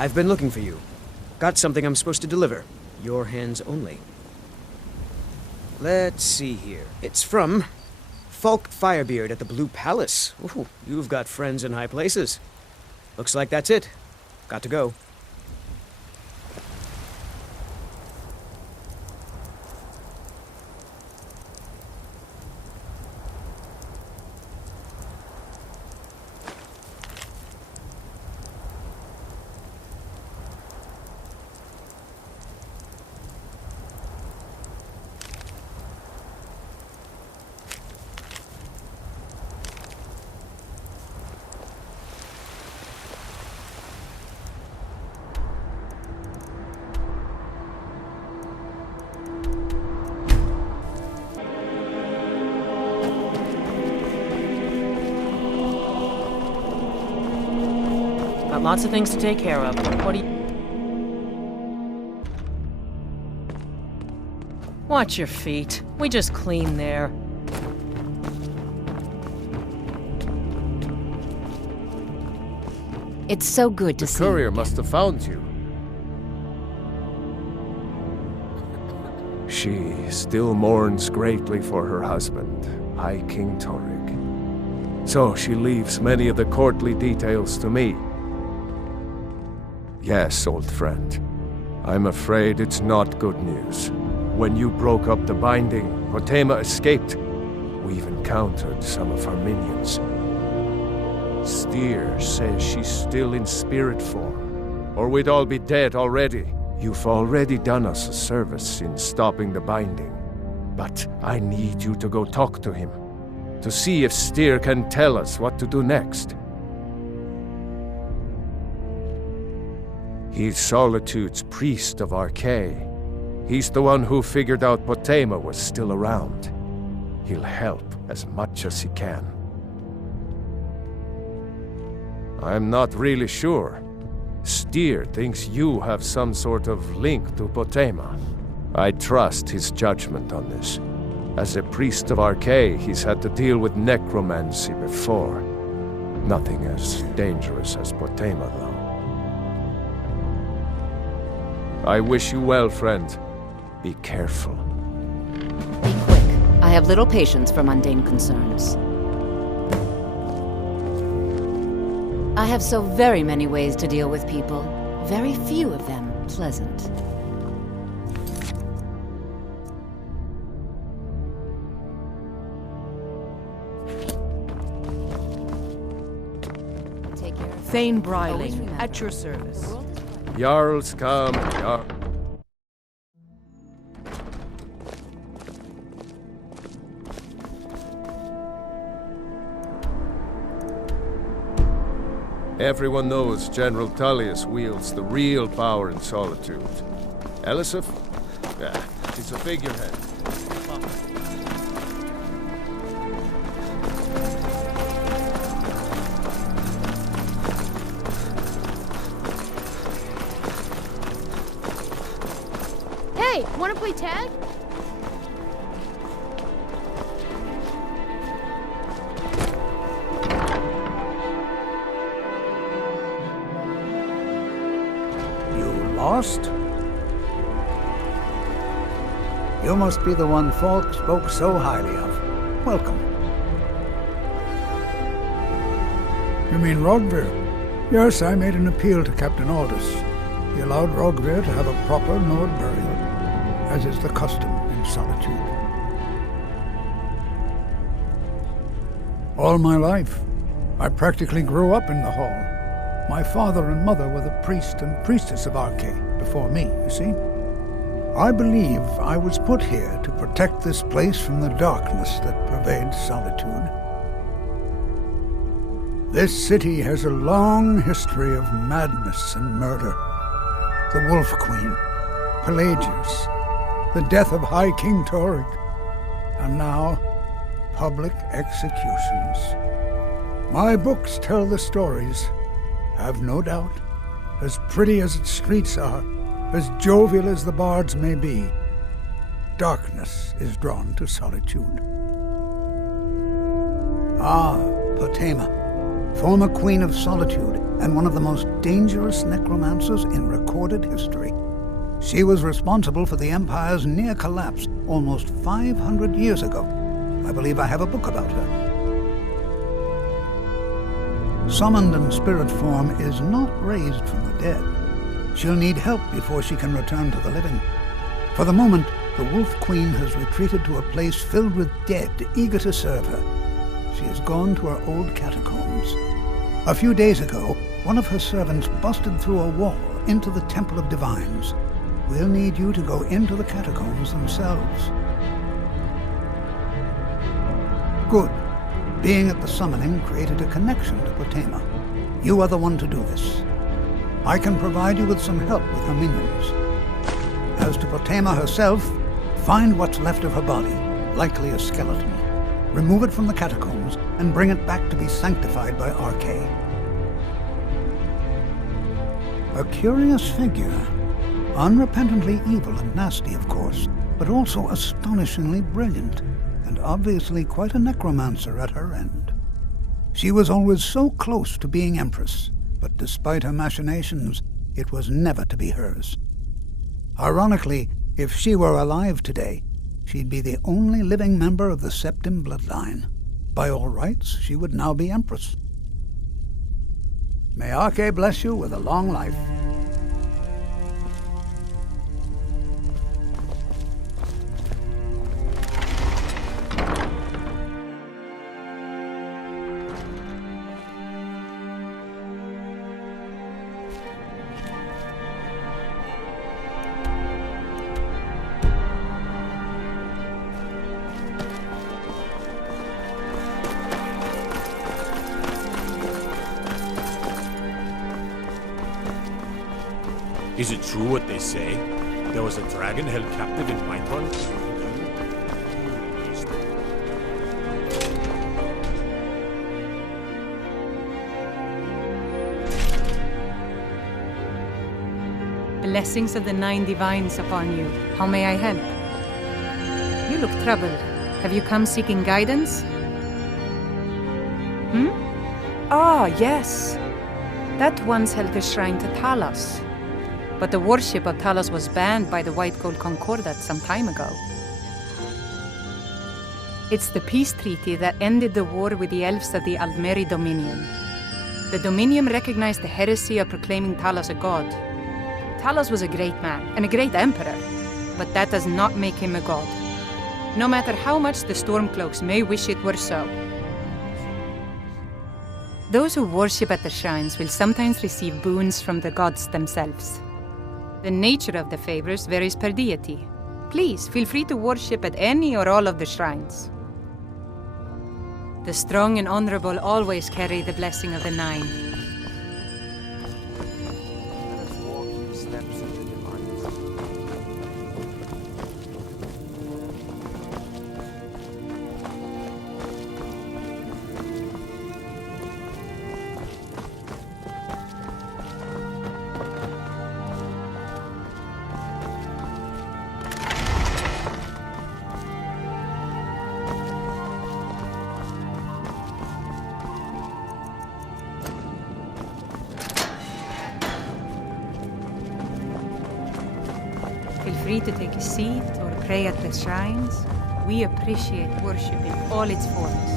I've been looking for you. Got something I'm supposed to deliver. Your hands only. Let's see here. It's from Falk Firebeard at the Blue Palace. Ooh, you've got friends in high places. Looks like that's it. Got to go. Got lots of things to take care of. What do you... Watch your feet. We just clean there. It's so good to see you. The courier must have found you. She still mourns greatly for her husband, High King Torrig. So she leaves many of the courtly details to me. Yes, old friend. I'm afraid it's not good news. When you broke up the binding, Potema escaped. We've encountered some of her minions. Styrr says she's still in spirit form, or we'd all be dead already. You've already done us a service in stopping the binding, but I need you to go talk to him, to see if Styrr can tell us what to do next. He's Solitude's priest of Arkash. He's the one who figured out Potema was still around. He'll help as much as he can. I'm not really sure. Styrr thinks you have some sort of link to Potema. I trust his judgment on this. As a priest of Arkash, he's had to deal with necromancy before. Nothing as dangerous as Potema, though. I wish you well, friend. Be careful. Be quick. I have little patience for mundane concerns. I have so very many ways to deal with people. Very few of them pleasant. Take care. Thane Bryling, at your service. Jarls come, Jarl. Everyone knows General Tullius wields the real power in Solitude. Elisif? Yeah, he's a figurehead. Hey, wanna play tag? Lost? You must be the one Falk spoke so highly of. Welcome. You mean Draugr? Yes, I made an appeal to Captain Aldous. He allowed Draugr to have a proper Nord burial, as is the custom in Solitude. All my life, I practically grew up in the hall. My father and mother were the priest and priestess of Arkash before me, you see. I believe I was put here to protect this place from the darkness that pervades Solitude. This city has a long history of madness and murder. The Wolf Queen, Pelagius, the death of High King Torrig, and now, public executions. My books tell the stories. Have no doubt, as pretty as its streets are, as jovial as the bards may be, darkness is drawn to Solitude. Ah, Potema, former Queen of Solitude, and one of the most dangerous necromancers in recorded history. She was responsible for the Empire's near collapse almost 500 years ago. I believe I have a book about her. Summoned in spirit form is not raised from the dead. She'll need help before she can return to the living. For the moment, the Wolf Queen has retreated to a place filled with dead, eager to serve her. She has gone to her old catacombs. A few days ago, one of her servants busted through a wall into the Temple of Divines. We'll need you to go into the catacombs themselves. Good. Being at the summoning created a connection to Potema. You are the one to do this. I can provide you with some help with her minions. As to Potema herself, find what's left of her body, likely a skeleton. Remove it from the catacombs and bring it back to be sanctified by Arkash. A curious figure. Unrepentantly evil and nasty, of course, but also astonishingly brilliant, and obviously quite a necromancer at her end. She was always so close to being Empress, but despite her machinations, it was never to be hers. Ironically, if she were alive today, she'd be the only living member of the Septim bloodline. By all rights, she would now be Empress. May Arkash bless you with a long life. Is it true what they say? There was a dragon held captive in Whitehall? Blessings of the 9 divines upon you. How may I help? You look troubled. Have you come seeking guidance? Ah, yes. That once held a shrine to Talos. But the worship of Talos was banned by the White Gold Concordat some time ago. It's the peace treaty that ended the war with the elves of the Aldmeri Dominion. The Dominion recognized the heresy of proclaiming Talos a god. Talos was a great man and a great emperor, but that does not make him a god. No matter how much the Stormcloaks may wish it were so. Those who worship at the shrines will sometimes receive boons from the gods themselves. The nature of the favors varies per deity. Please, feel free to worship at any or all of the shrines. The strong and honorable always carry the blessing of the 9. Feel free to take a seat or pray at the shrines. We appreciate worship in all its forms.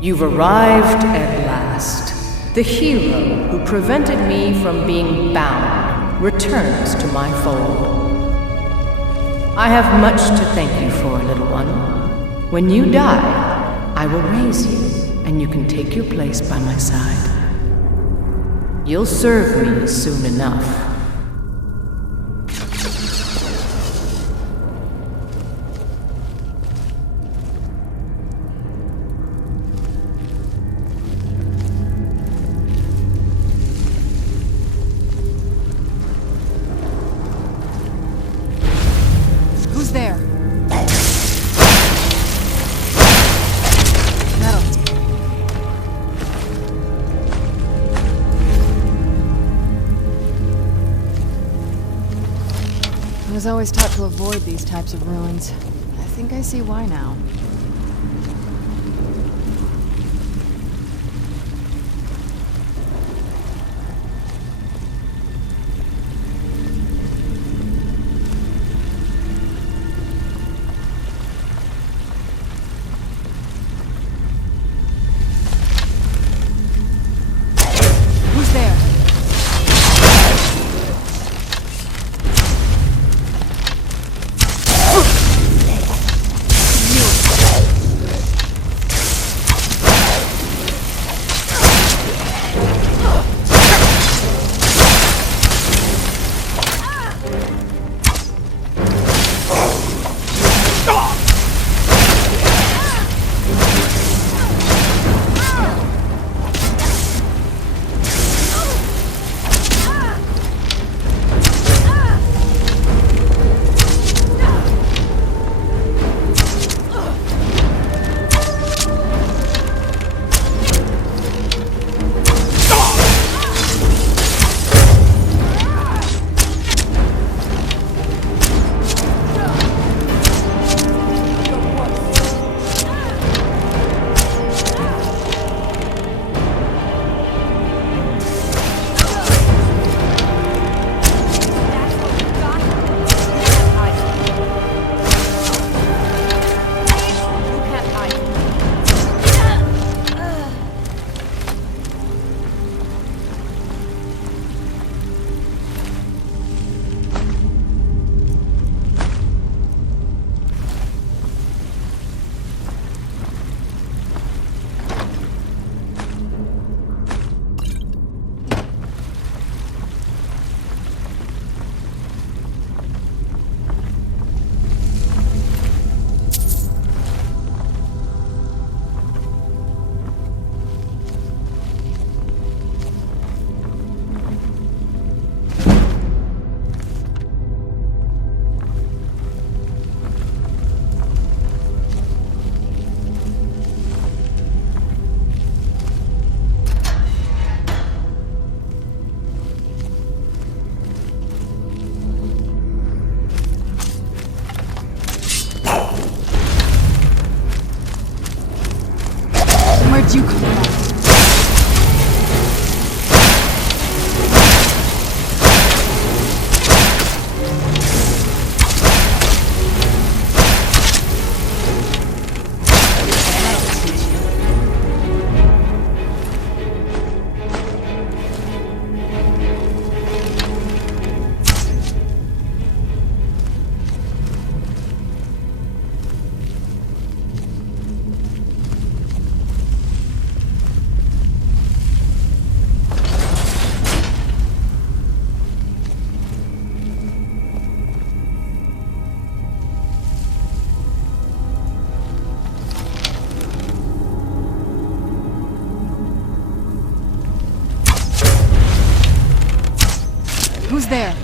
You've arrived at last. The hero who prevented me from being bound returns to my fold. I have much to thank you for, little one. When you die, I will raise you, and you can take your place by my side. You'll serve me soon enough. Who's there? I was always taught to avoid these types of ruins. I think I see why now. Who's there? Where'd you come from? Who's there?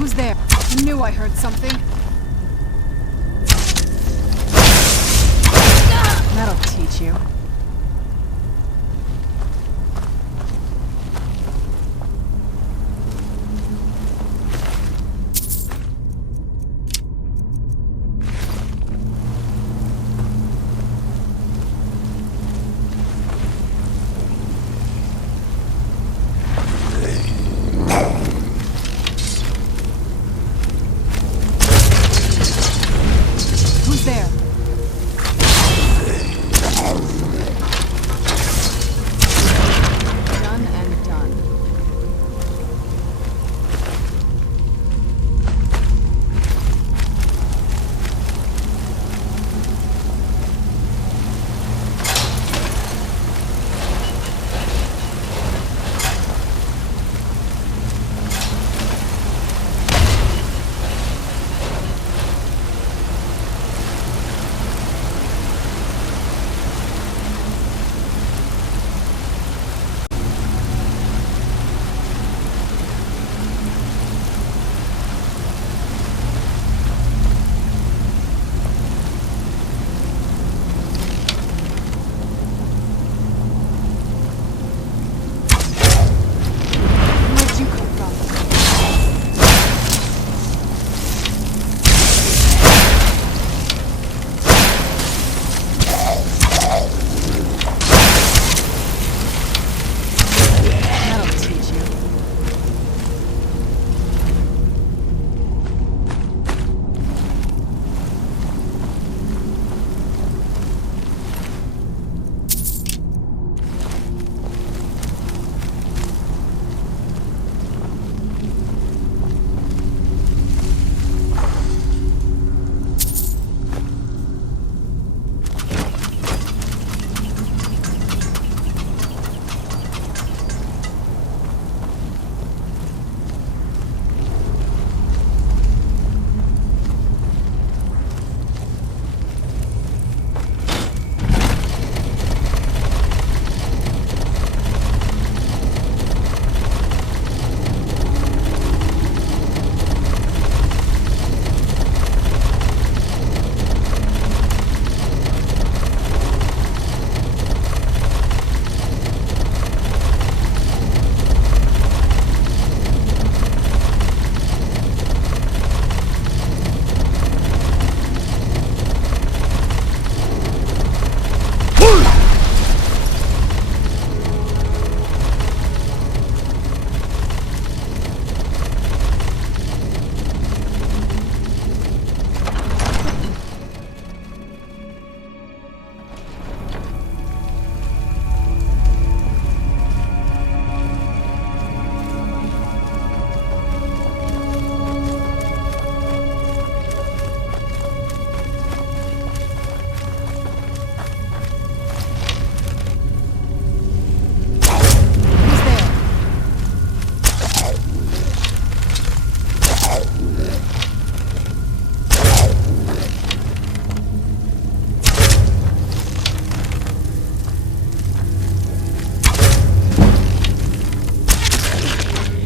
Who's there? I knew I heard something. That'll teach you.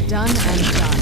Done and done.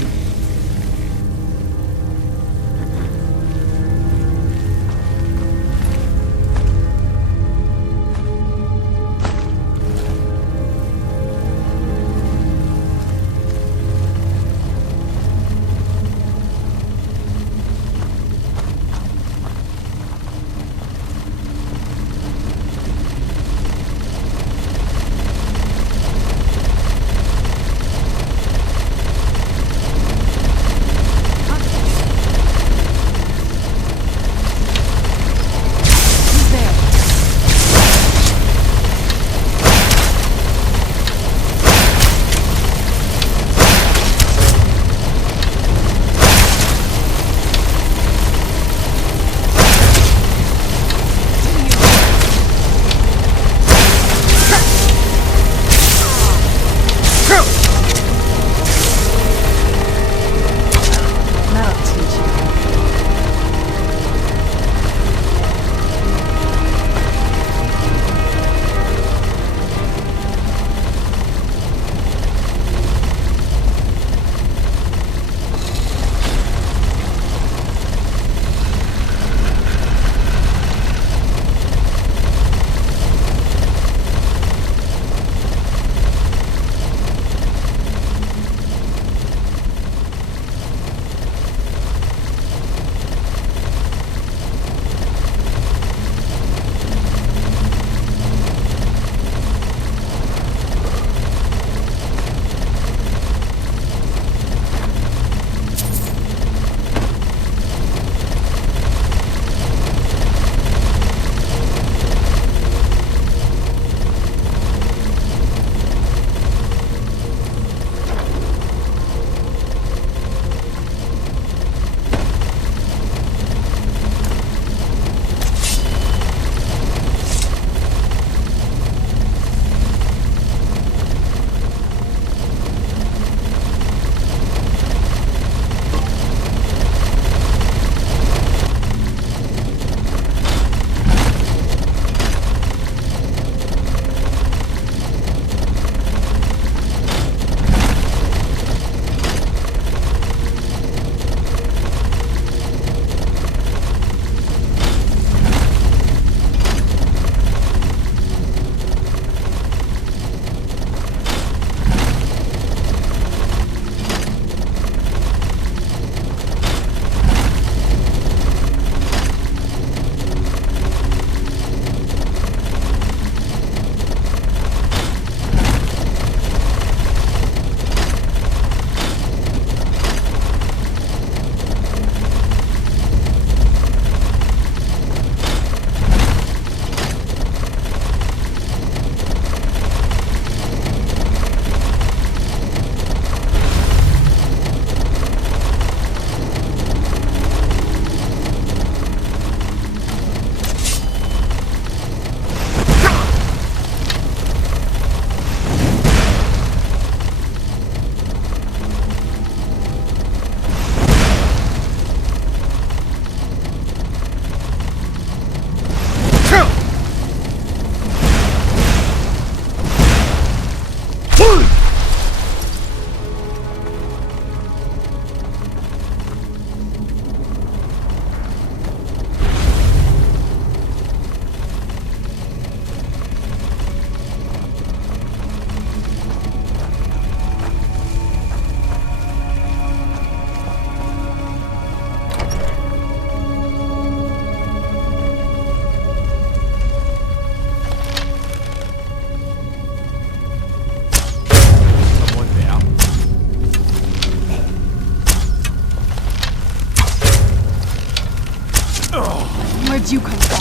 you come from?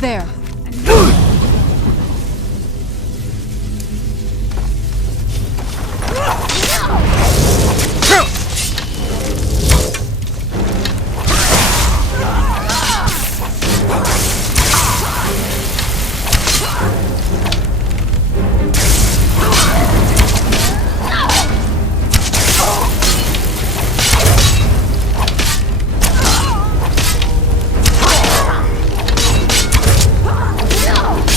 There. No!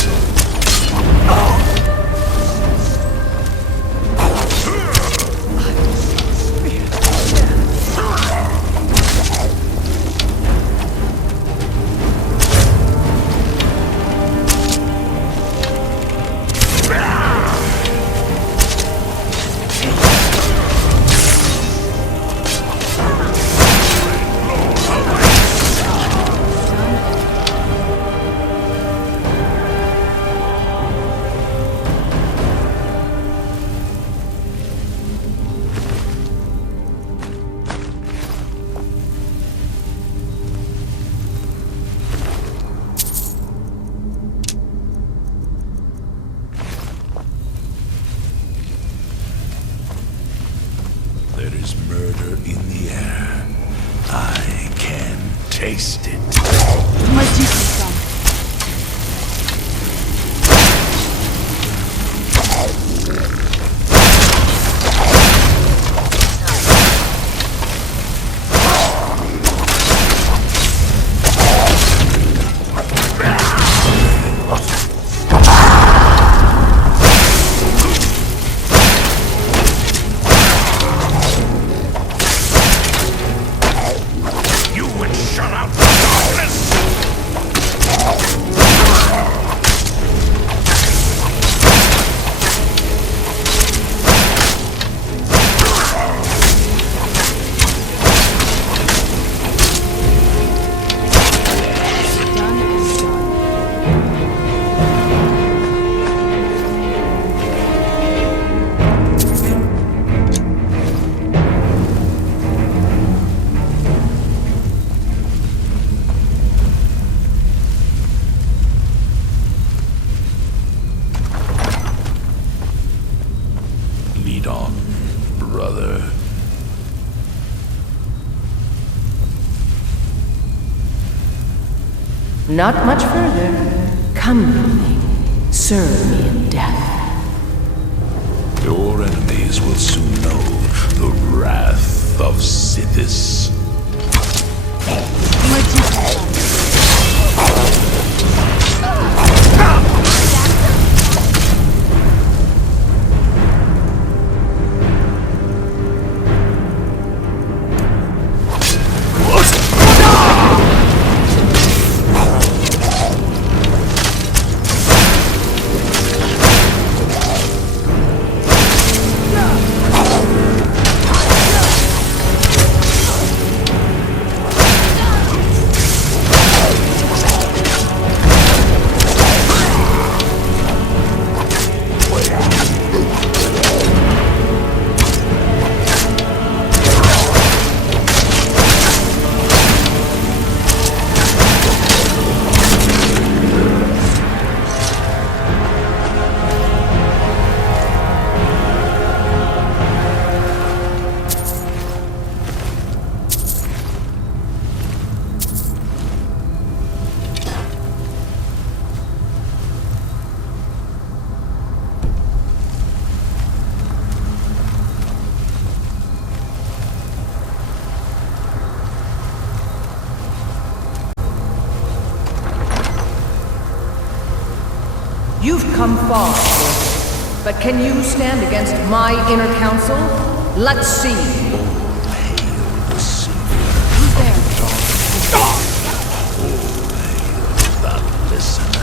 Not much further. Come with me. Serve me in death. Your enemies will soon know the wrath of Sithis. You've come far, but can you stand against my inner council? Let's see. Who's there? The listener.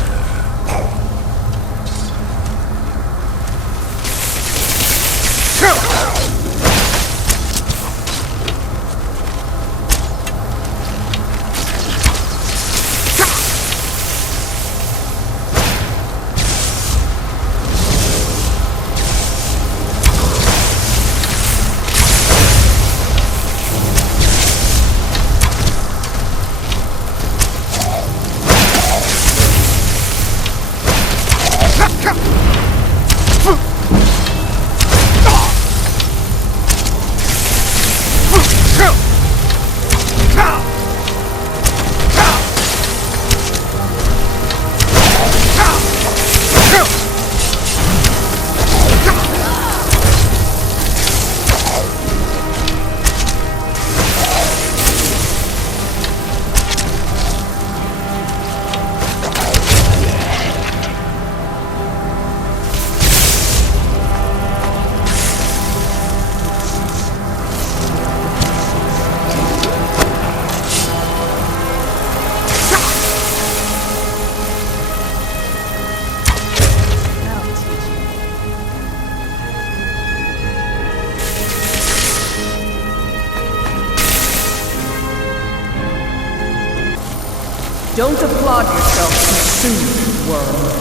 Don't applaud yourself too soon, worm.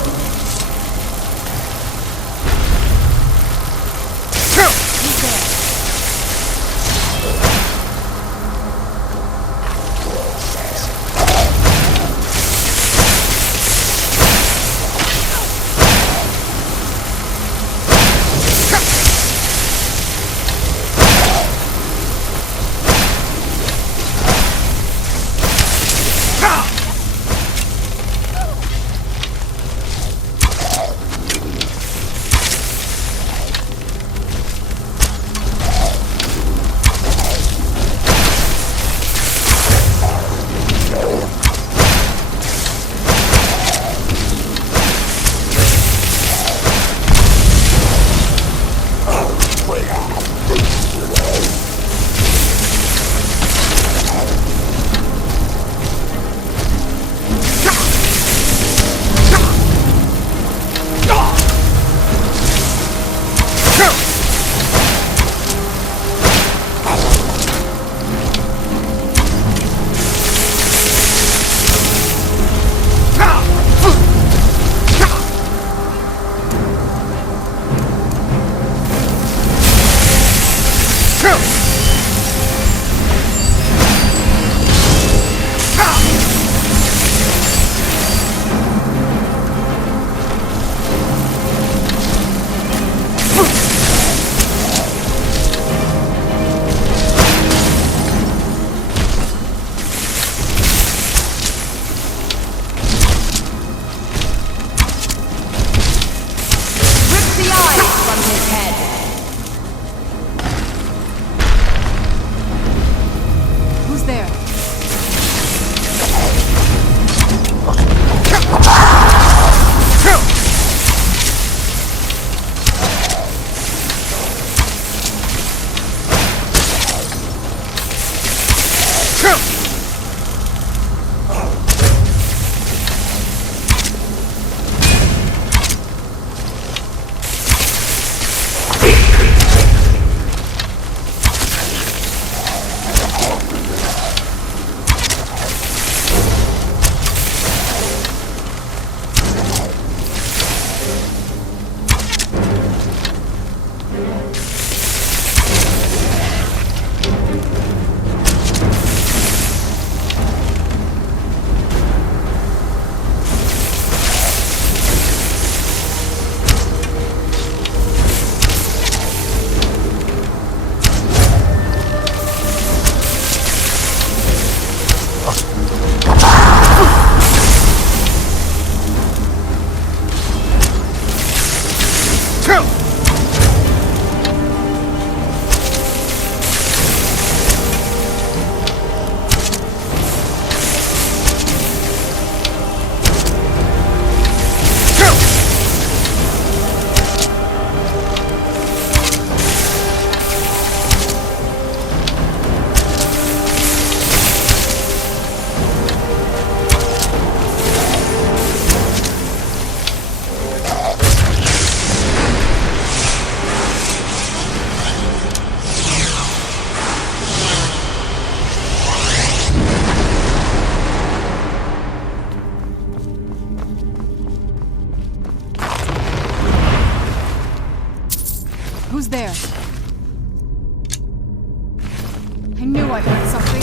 Who's there? I knew I heard something.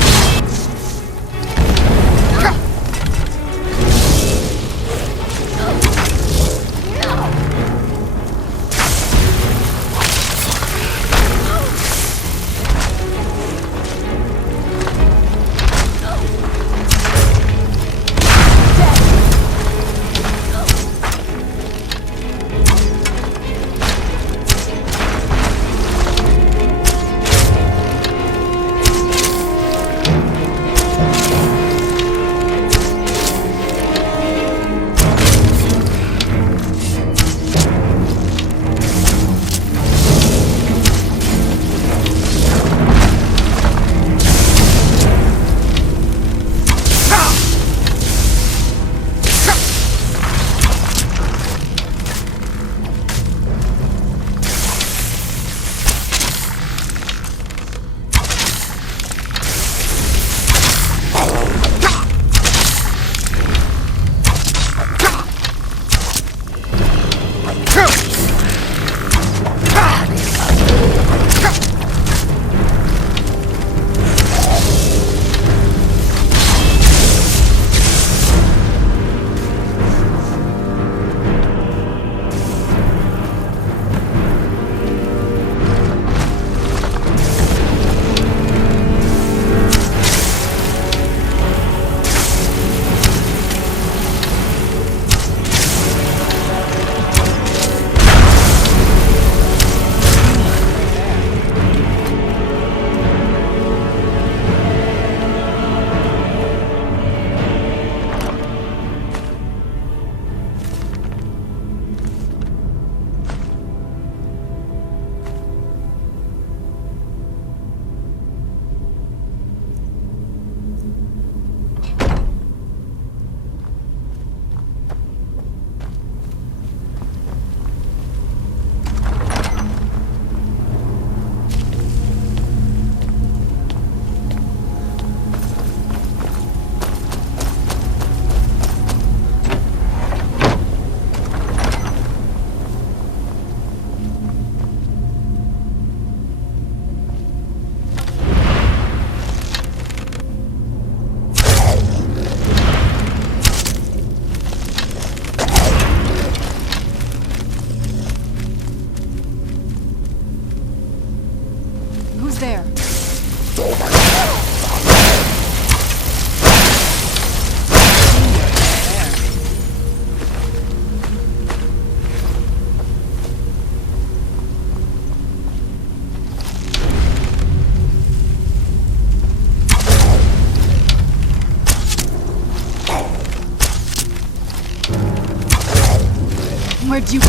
Where'd you go?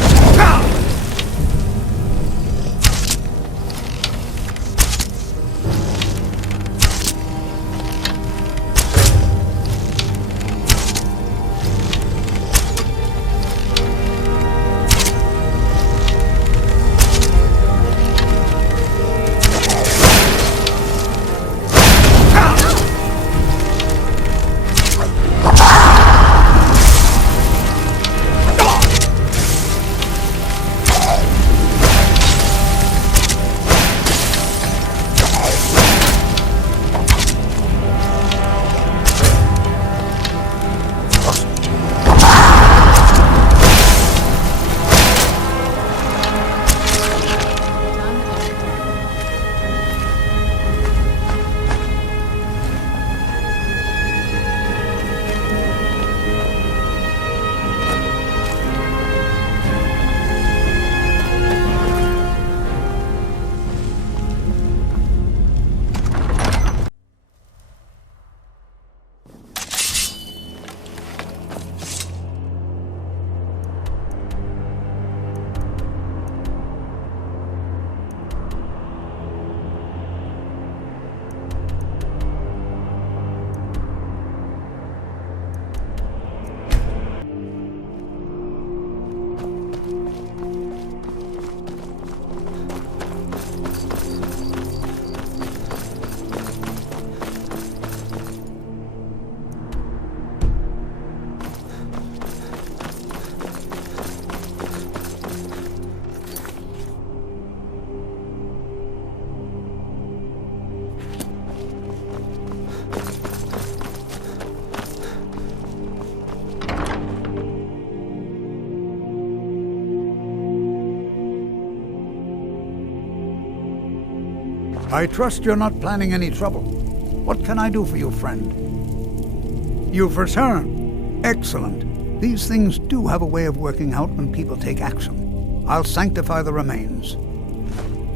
I trust you're not planning any trouble. What can I do for you, friend? You've returned. Excellent. These things do have a way of working out when people take action. I'll sanctify the remains.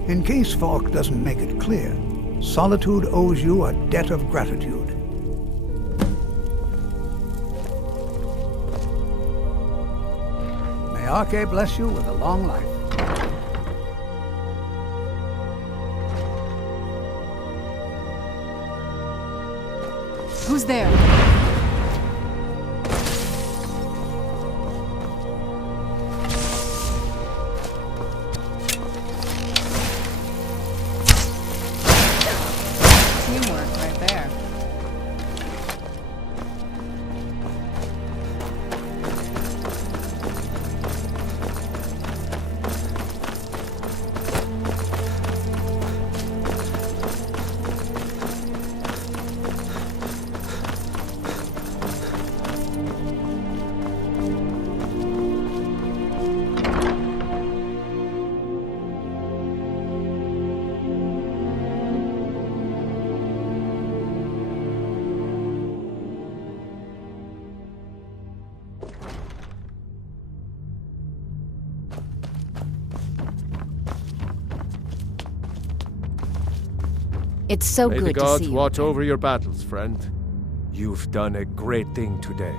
In case Falk doesn't make it clear, Solitude owes you a debt of gratitude. May Arkash bless you with a long life. Who's there? Teamwork right there. It's so May good the to gods see you. watch over your battles, friend. You've done a great thing today.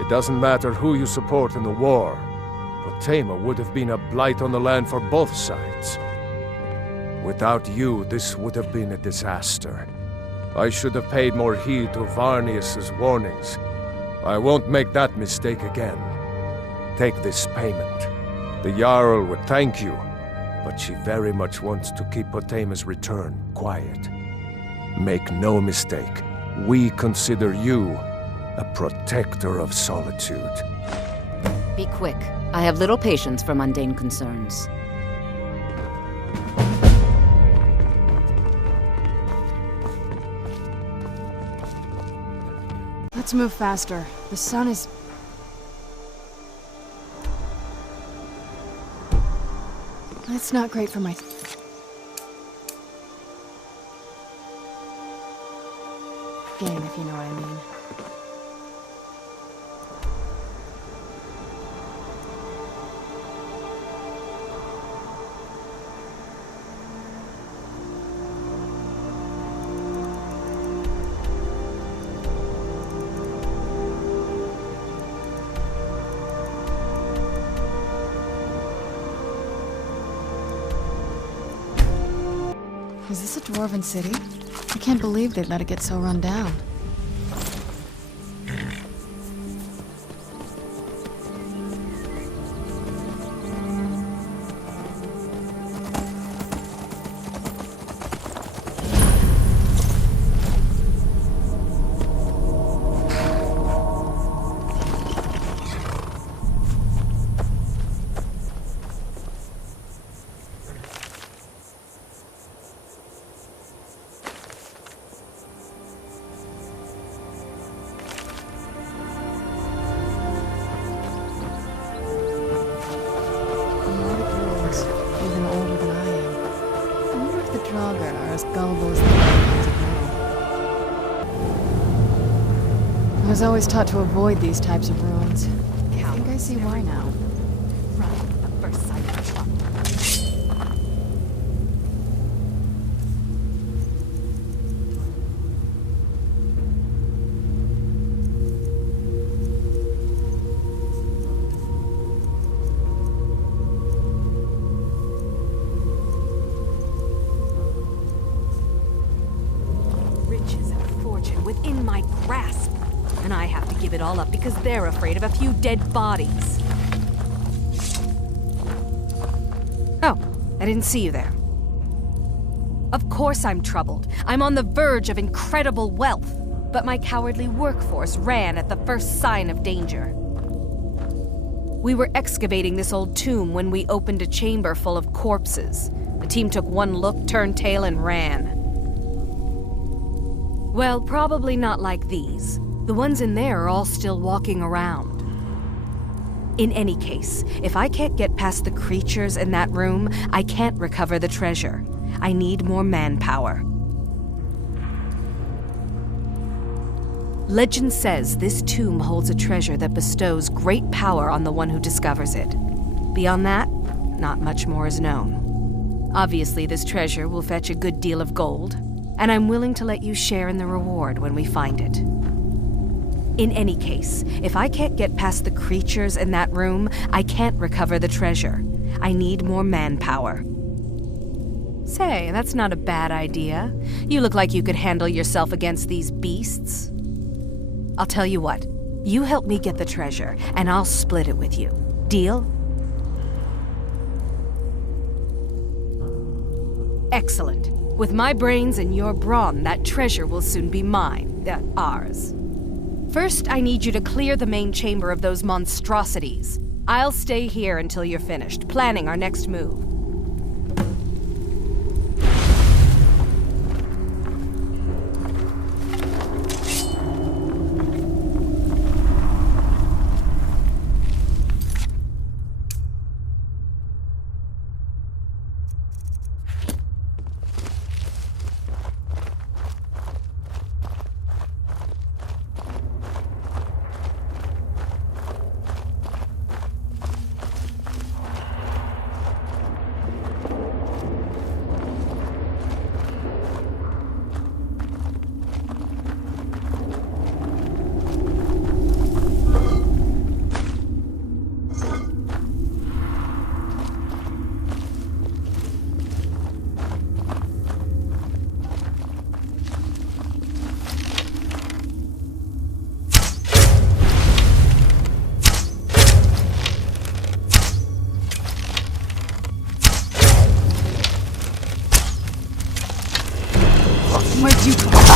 It doesn't matter who you support in the war. Potema would have been a blight on the land for both sides. Without you, this would have been a disaster. I should have paid more heed to Varnius's warnings. I won't make that mistake again. Take this payment. The Jarl would thank you, but she very much wants to keep Potema's return quiet. Make no mistake, we consider you a protector of Solitude. Be quick. I have little patience for mundane concerns. Let's move faster. The sun is... That's not great for my... game, if you know what I mean. Is this a dwarven city? I can't believe they'd let it get so run down. draugr are as gullible as they are to know. I was always taught to avoid these types of ruins. I think I see why now. It all up because they're afraid of a few dead bodies. Oh, I didn't see you there. Of course I'm troubled. I'm on the verge of incredible wealth, but my cowardly workforce ran at the first sign of danger. We were excavating this old tomb when we opened a chamber full of corpses. The team took one look, turned tail, and ran. Well, probably not like these. The ones in there are all still walking around. In any case, if I can't get past the creatures in that room, I can't recover the treasure. I need more manpower. Legend says this tomb holds a treasure that bestows great power on the one who discovers it. Beyond that, not much more is known. Obviously, this treasure will fetch a good deal of gold, and I'm willing to let you share in the reward when we find it. In any case, if I can't get past the creatures in that room, I can't recover the treasure. I need more manpower. Say, that's not a bad idea. You look like you could handle yourself against these beasts. I'll tell you what. You help me get the treasure, and I'll split it with you. Deal? Excellent. With my brains and your brawn, that treasure will soon be mine. Ours. First, I need you to clear the main chamber of those monstrosities. I'll stay here until you're finished, planning our next move. Where'd you come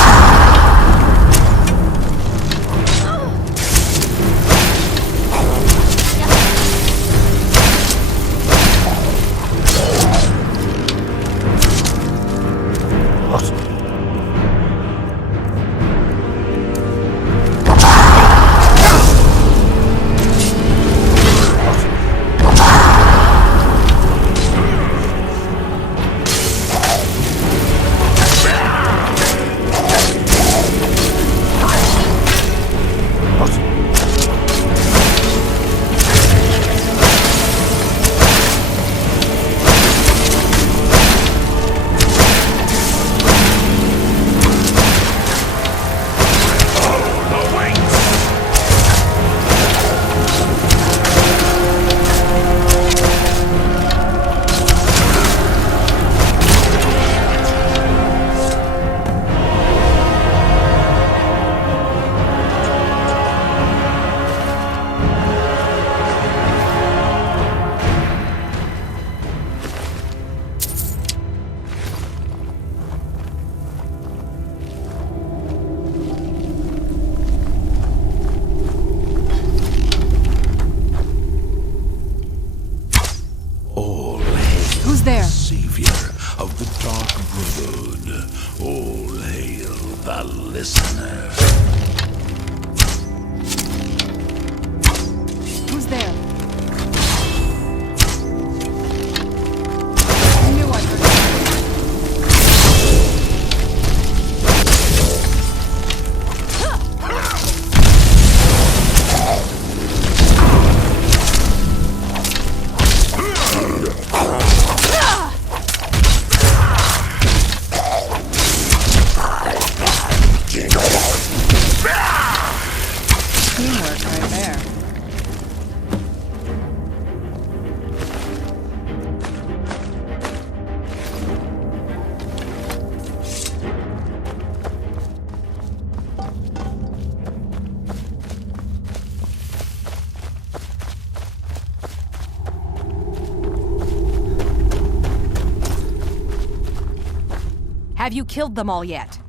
Have you killed them all yet?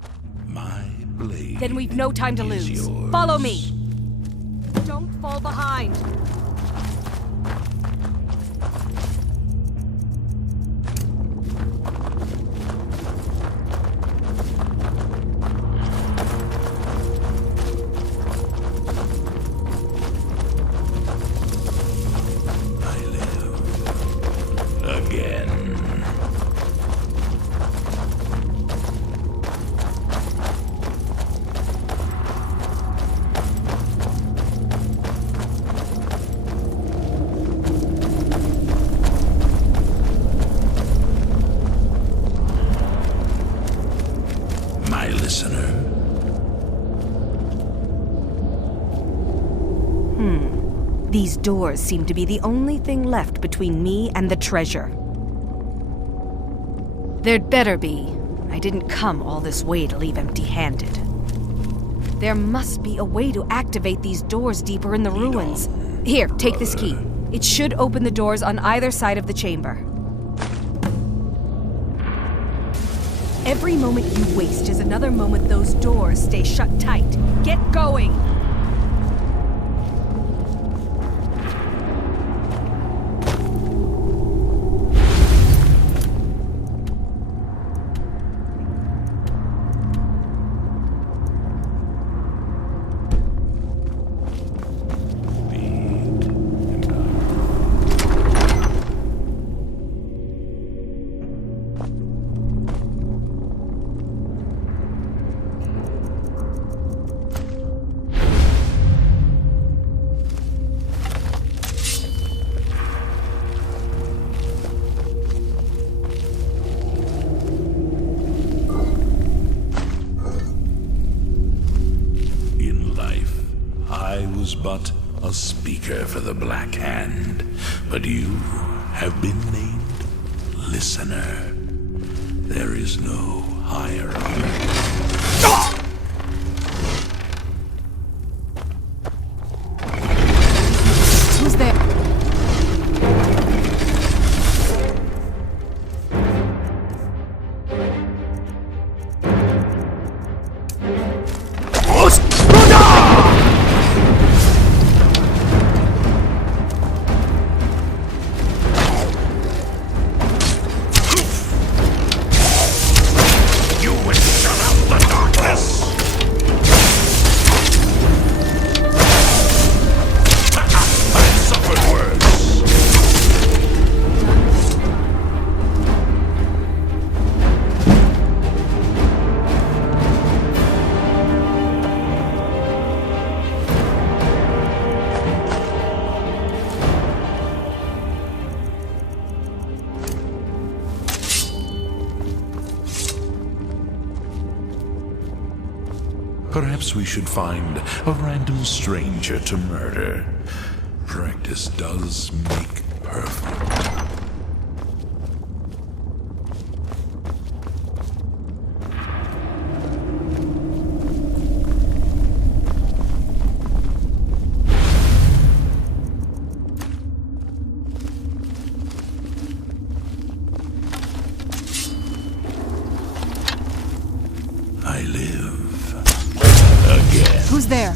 My blade. Then we've no time to lose. Yours. Follow me. Don't fall behind. I live again. These doors seem to be the only thing left between me and the treasure. There'd better be. I didn't come all this way to leave empty-handed. There must be a way to activate these doors deeper in the ruins. Here, take this key. It should open the doors on either side of the chamber. Every moment you waste is another moment those doors stay shut tight. Get going! But a speaker for the Black Hand. But you have been named Listener. There is no higher honor. Who's there? Perhaps we should find a random stranger to murder. Practice does make perfect. I live. Again. Who's there?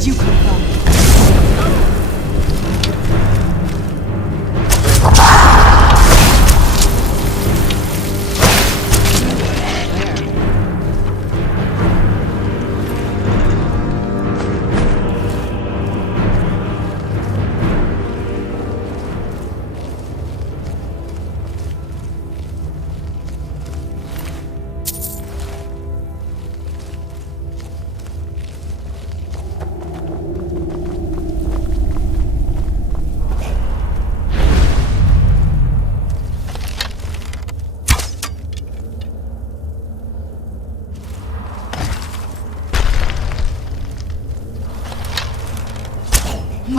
Where'd you come from?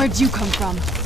Where'd you come from?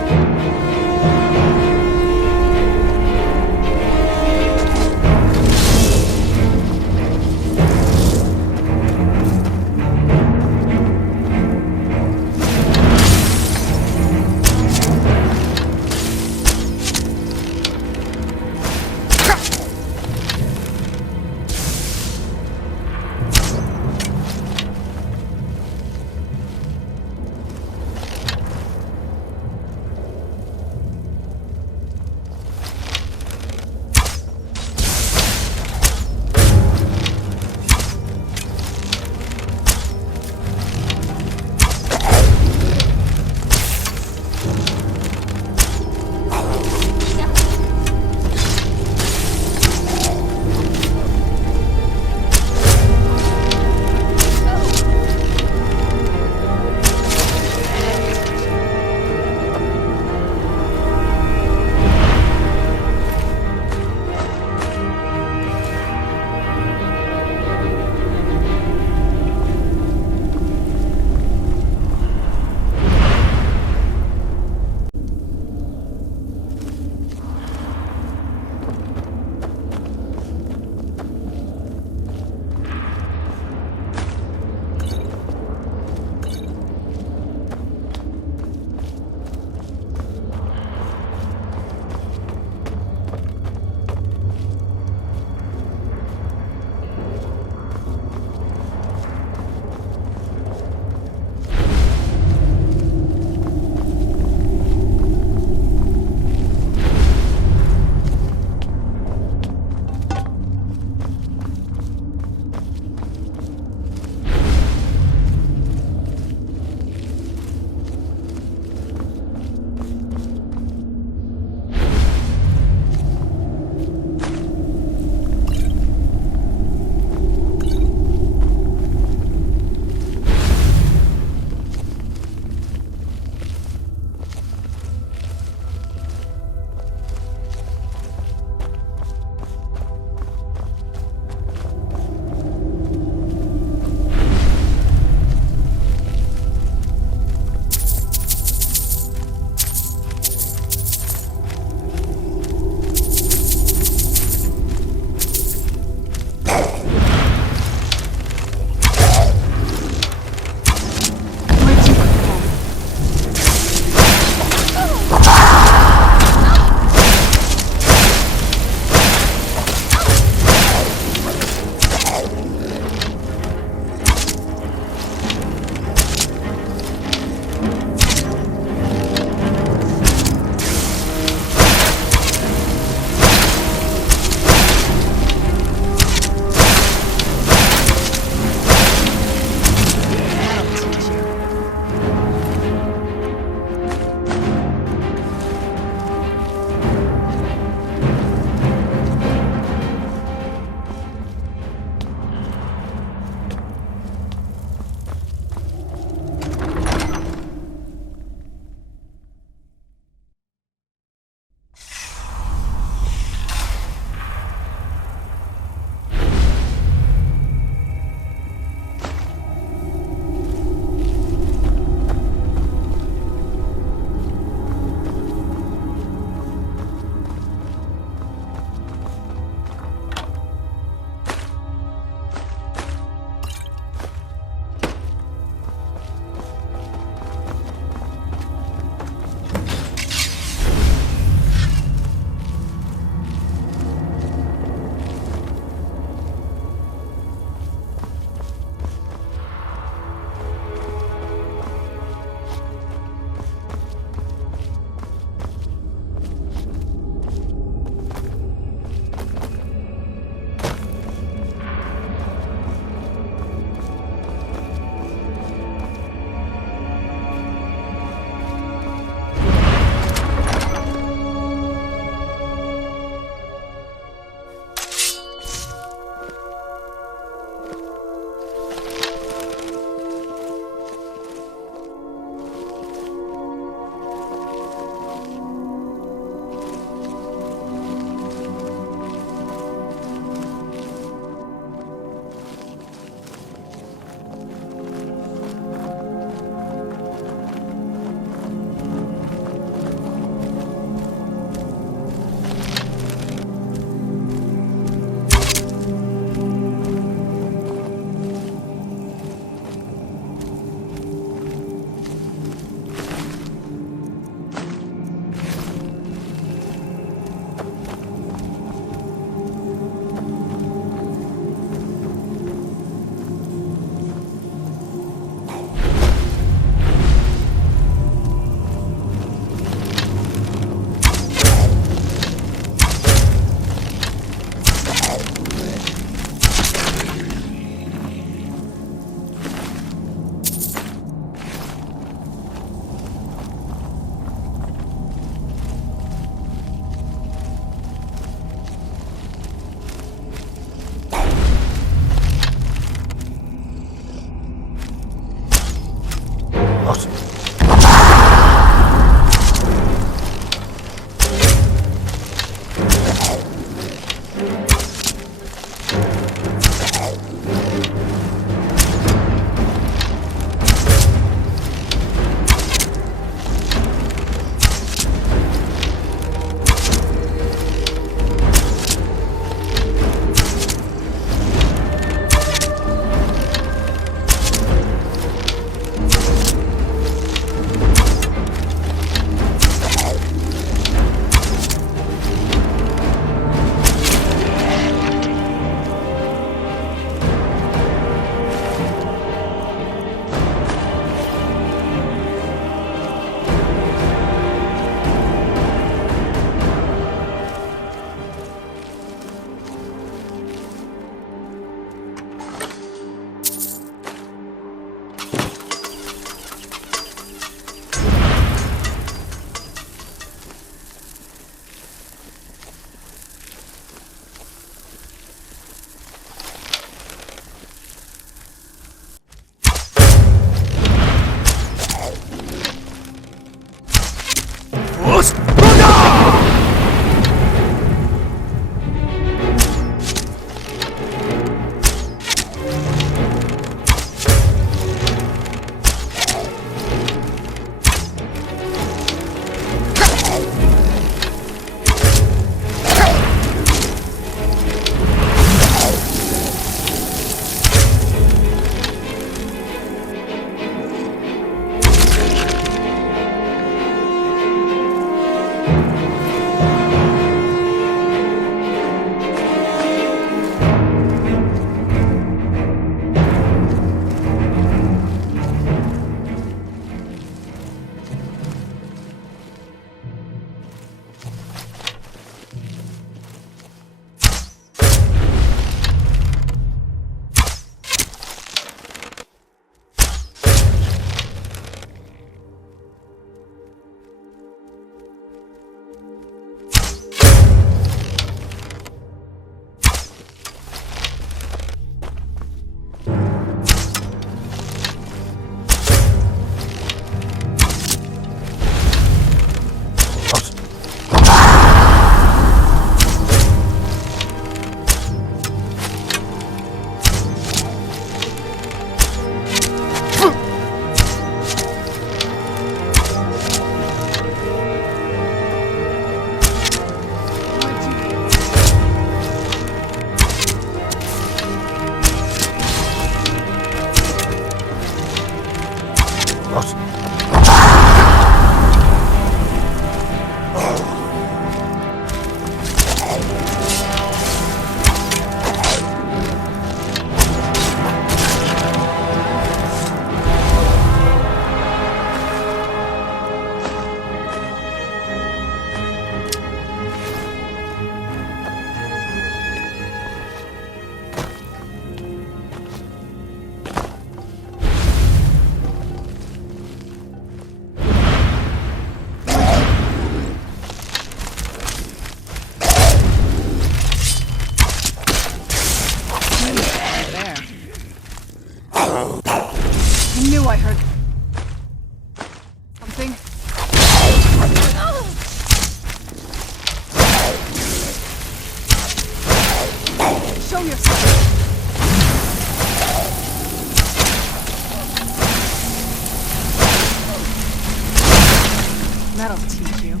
That'll teach you.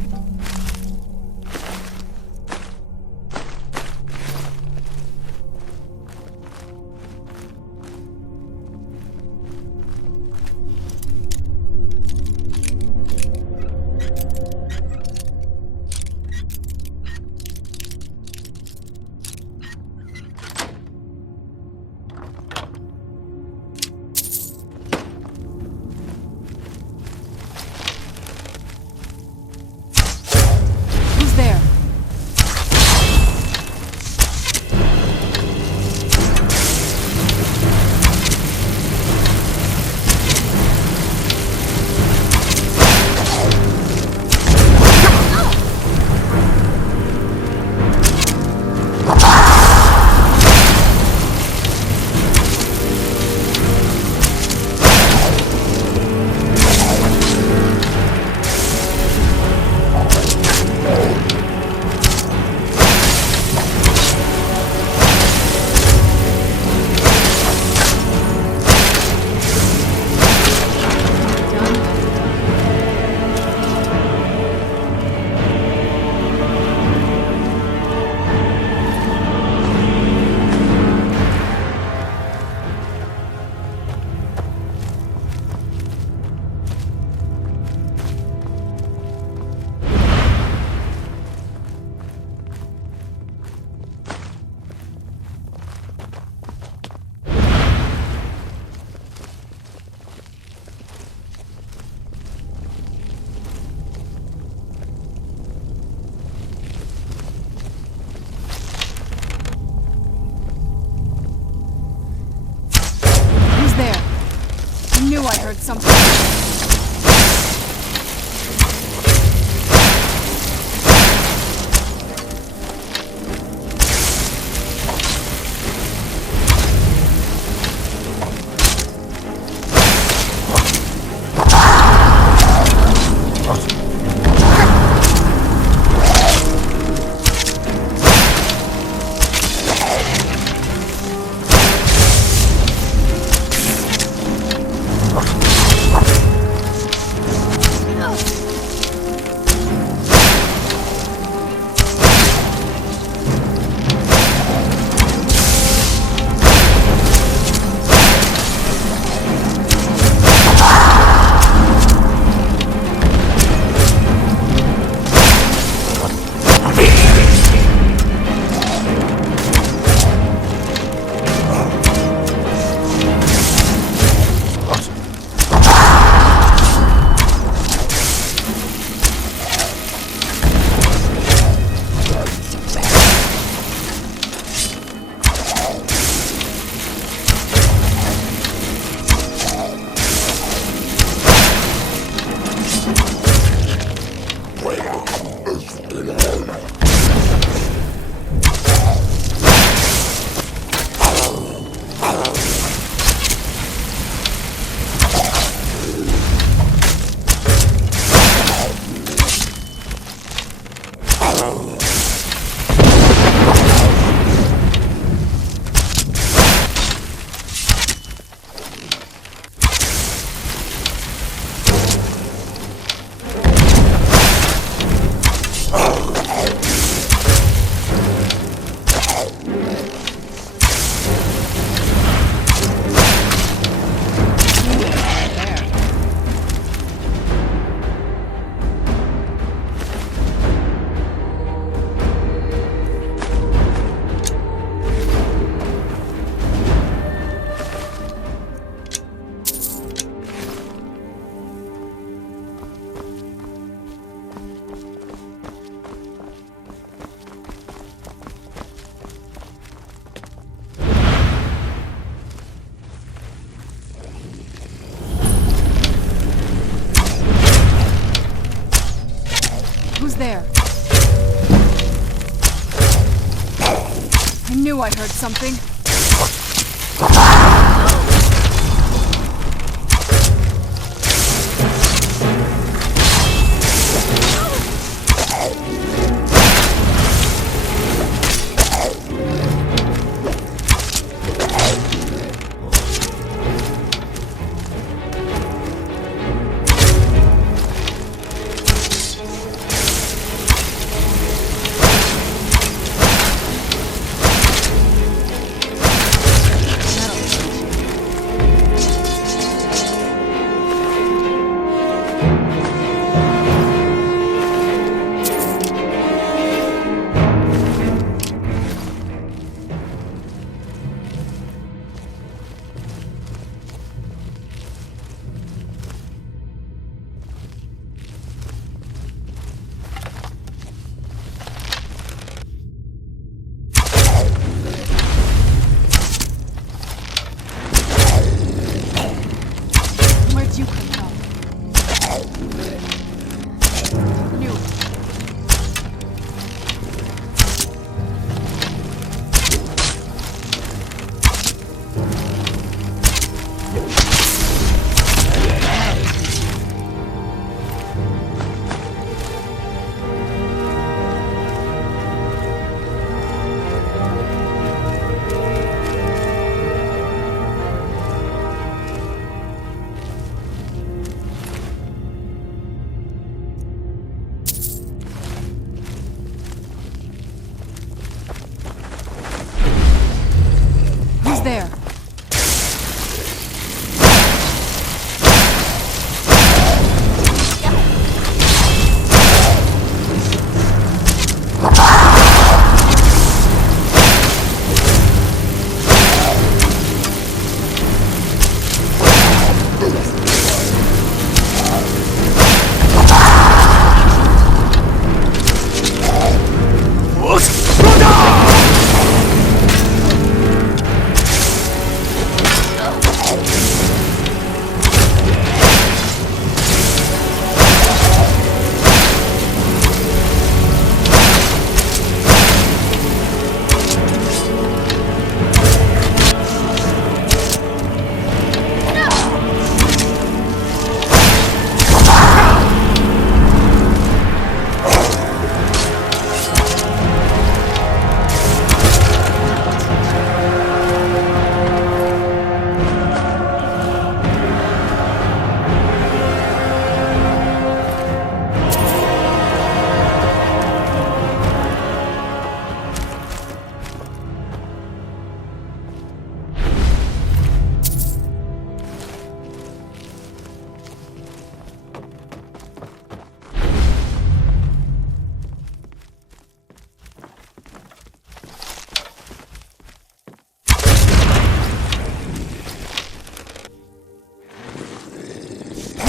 heard something. There. I knew I heard something.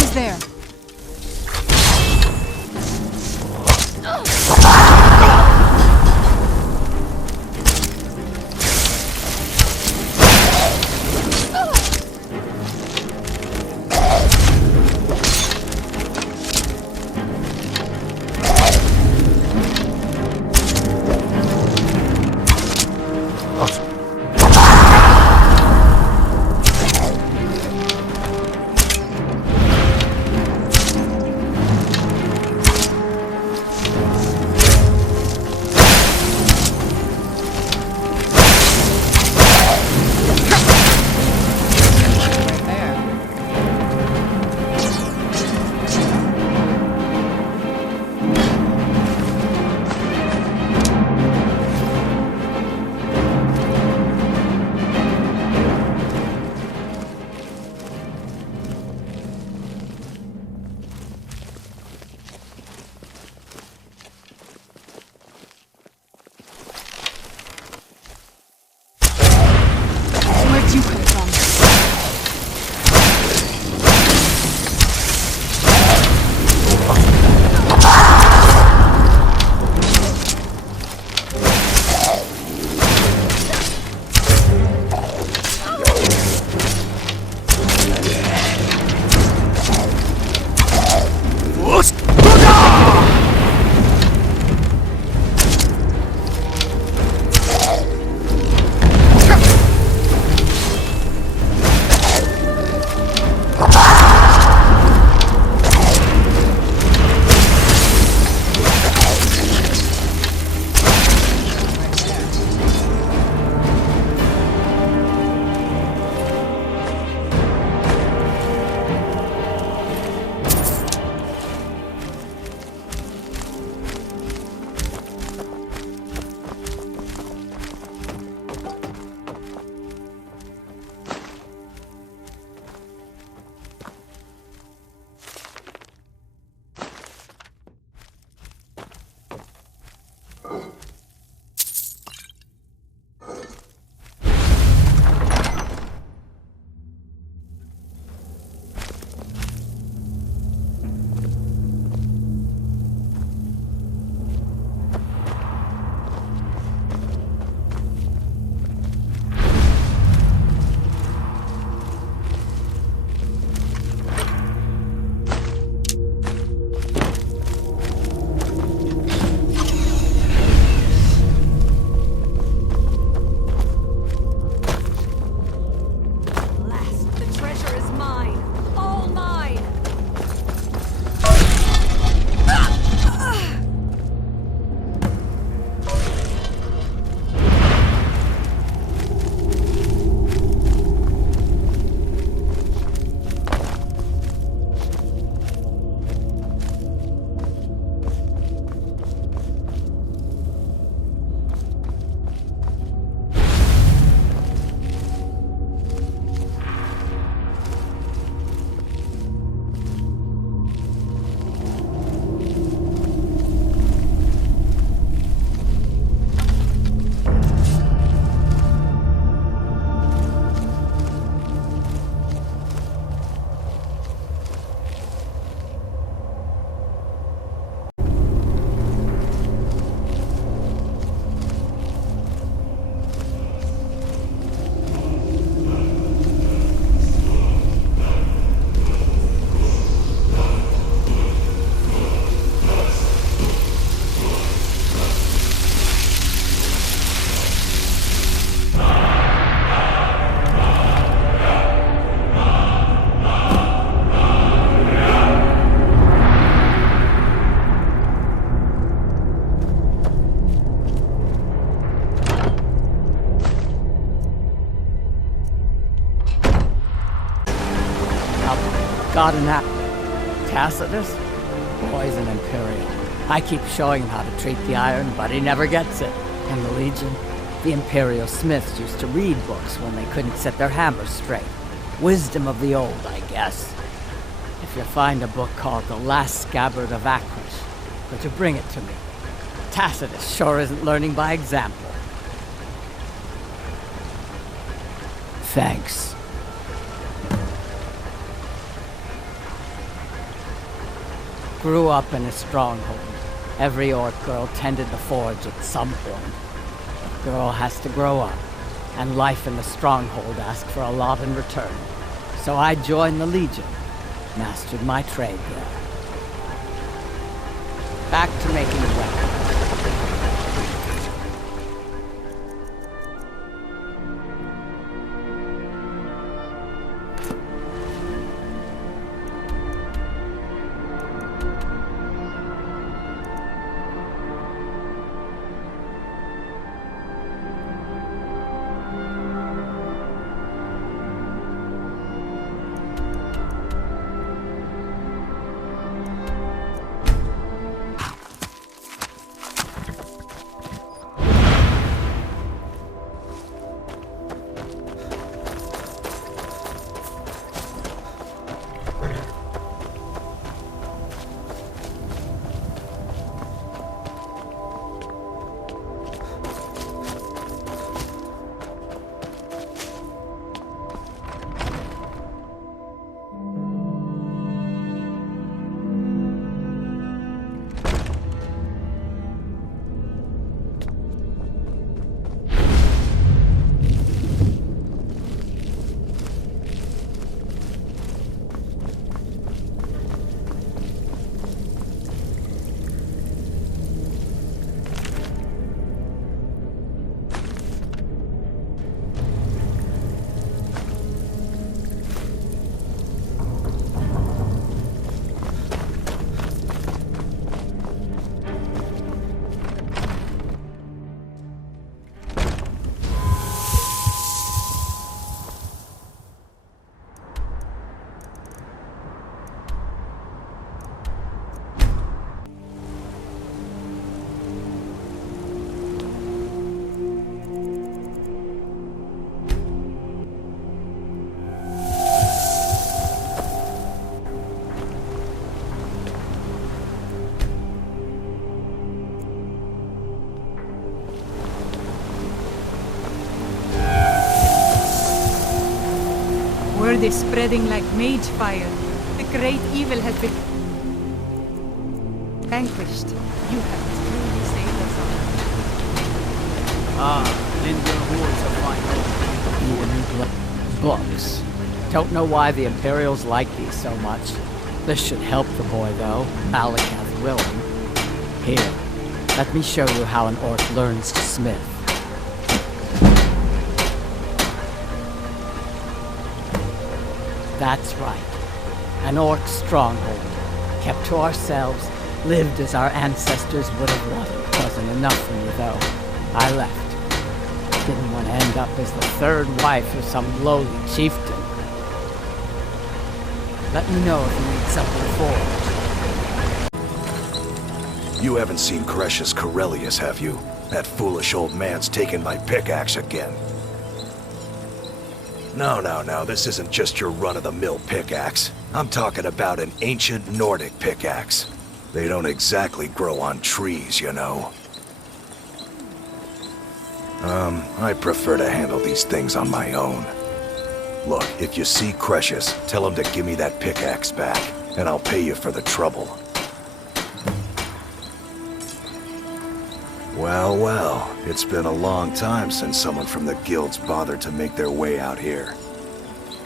Eyes there. got an app. Tacitus? Poison Imperial. I keep showing him how to treat the iron, but he never gets it. And the Legion? The Imperial Smiths used to read books when they couldn't set their hammers straight. Wisdom of the old, I guess. If you find a book called The Last Scabbard of Arkash, could you bring it to me? Tacitus sure isn't learning by example. Thanks. Grew up in a stronghold. Every orc girl tended the forge at some point. A girl has to grow up, and life in the stronghold asks for a lot in return. So I joined the Legion, mastered my trade there. Back to making weapons. Word is spreading like mage fire. The great evil has been vanquished. You have truly saved us all. Glydenhul's a fine books. Don't know why the Imperials like these so much. This should help the boy, though, Malakath willing. Here, let me show you how an orc learns to smith. That's right. An orc stronghold. Kept to ourselves, lived as our ancestors would have wanted. Wasn't enough for me, though. I left. Didn't want to end up as the third wife of some lowly chieftain. Let me know if you need something forged. You haven't seen Cresh's Corellius, have you? That foolish old man's taken my pickaxe again. No, this isn't just your run-of-the-mill pickaxe. I'm talking about an ancient Nordic pickaxe. They don't exactly grow on trees, you know. I prefer to handle these things on my own. Look, if you see Cresh's, tell him to give me that pickaxe back, and I'll pay you for the trouble. Well, it's been a long time since someone from the guilds bothered to make their way out here.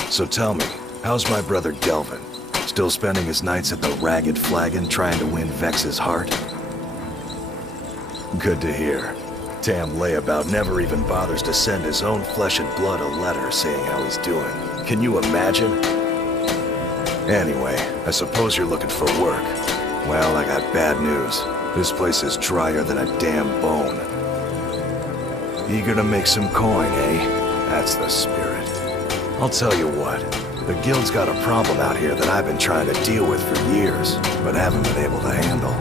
So tell me, how's my brother Delvin? Still spending his nights at the Ragged Flagon trying to win Vex's heart? Good to hear. Tam Layabout never even bothers to send his own flesh and blood a letter saying how he's doing. Can you imagine? Anyway, I suppose you're looking for work. Well, I got bad news. This place is drier than a damn bone. Eager to make some coin, eh? That's the spirit. I'll tell you what, the guild's got a problem out here that I've been trying to deal with for years, but haven't been able to handle.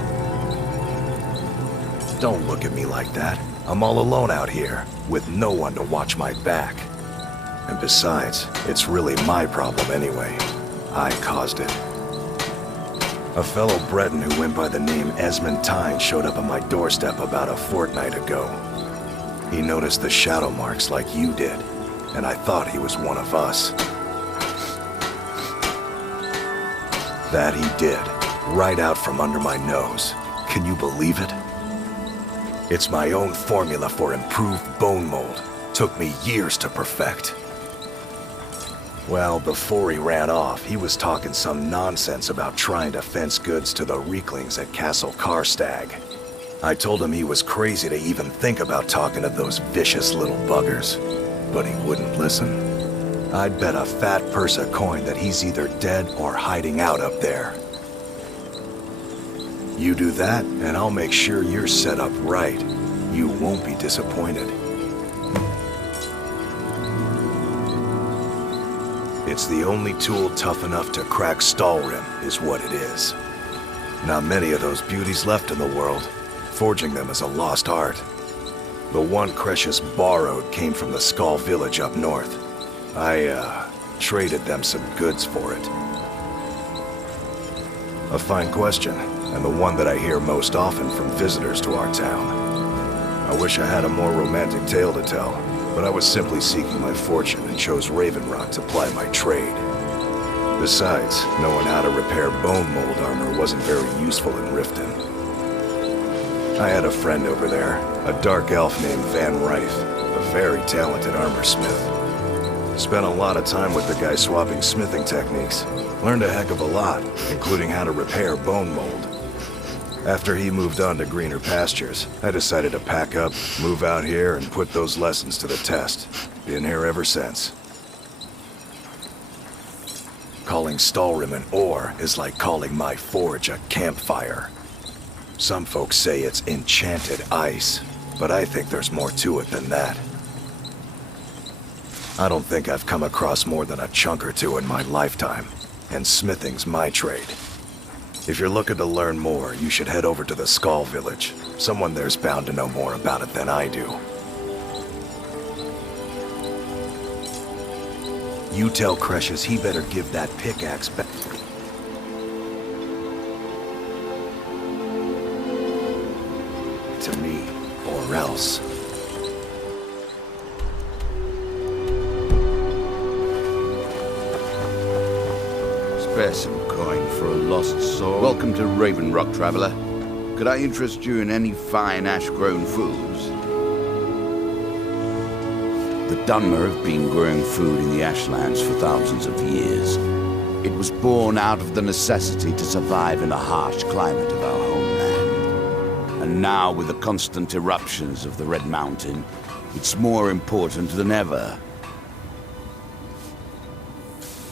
Don't look at me like that. I'm all alone out here, with no one to watch my back. And besides, it's really my problem anyway. I caused it. A fellow Breton who went by the name Esmond Tyne showed up on my doorstep about a fortnight ago. He noticed the shadow marks like you did, and I thought he was one of us. That he did, right out from under my nose. Can you believe it? It's my own formula for improved Bonemold. Took me years to perfect. Well, before he ran off, he was talking some nonsense about trying to fence goods to the Reeklings at Castle Karstag. I told him he was crazy to even think about talking to those vicious little buggers, but he wouldn't listen. I'd bet a fat purse of coin that he's either dead or hiding out up there. You do that, and I'll make sure you're set up right. You won't be disappointed. It's the only tool tough enough to crack Styrr is what it is. Not many of those beauties left in the world. Forging them is a lost art. The one Kreshus borrowed came from the Skull village up north. I, traded them some goods for it. A fine question, and the one that I hear most often from visitors to our town. I wish I had a more romantic tale to tell, but I was simply seeking my fortune and chose Raven Rock to ply my trade. Besides, knowing how to repair Bonemold armor wasn't very useful in Riften. I had a friend over there, a dark elf named Van Ryth, a very talented armor smith. Spent a lot of time with the guy swapping smithing techniques. Learned a heck of a lot, including how to repair Bonemold. After he moved on to greener pastures, I decided to pack up, move out here, and put those lessons to the test. Been here ever since. Calling Styrr an ore is like calling my forge a campfire. Some folks say it's enchanted ice, but I think there's more to it than that. I don't think I've come across more than a chunk or two in my lifetime, and smithing's my trade. If you're looking to learn more, you should head over to the Skull village. Someone there's bound to know more about it than I do. You tell Kreshus he better give that pickaxe back. To me, or else. Spare some coin for a lost soul. Welcome to Raven Rock, traveler. Could I interest you in any fine ash-grown foods? The Dunmer have been growing food in the ashlands for thousands of years. It was born out of the necessity to survive in the harsh climate of our homeland. And now, with the constant eruptions of the Red Mountain, it's more important than ever.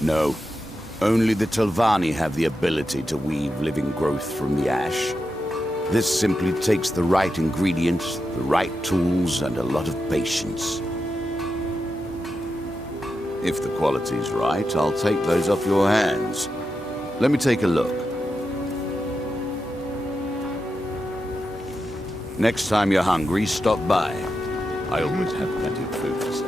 No. Only the Telvanni have the ability to weave living growth from the ash. This simply takes the right ingredients, the right tools, and a lot of patience. If the quality's right, I'll take those off your hands. Let me take a look. Next time you're hungry, stop by. I always have plenty of food for sale.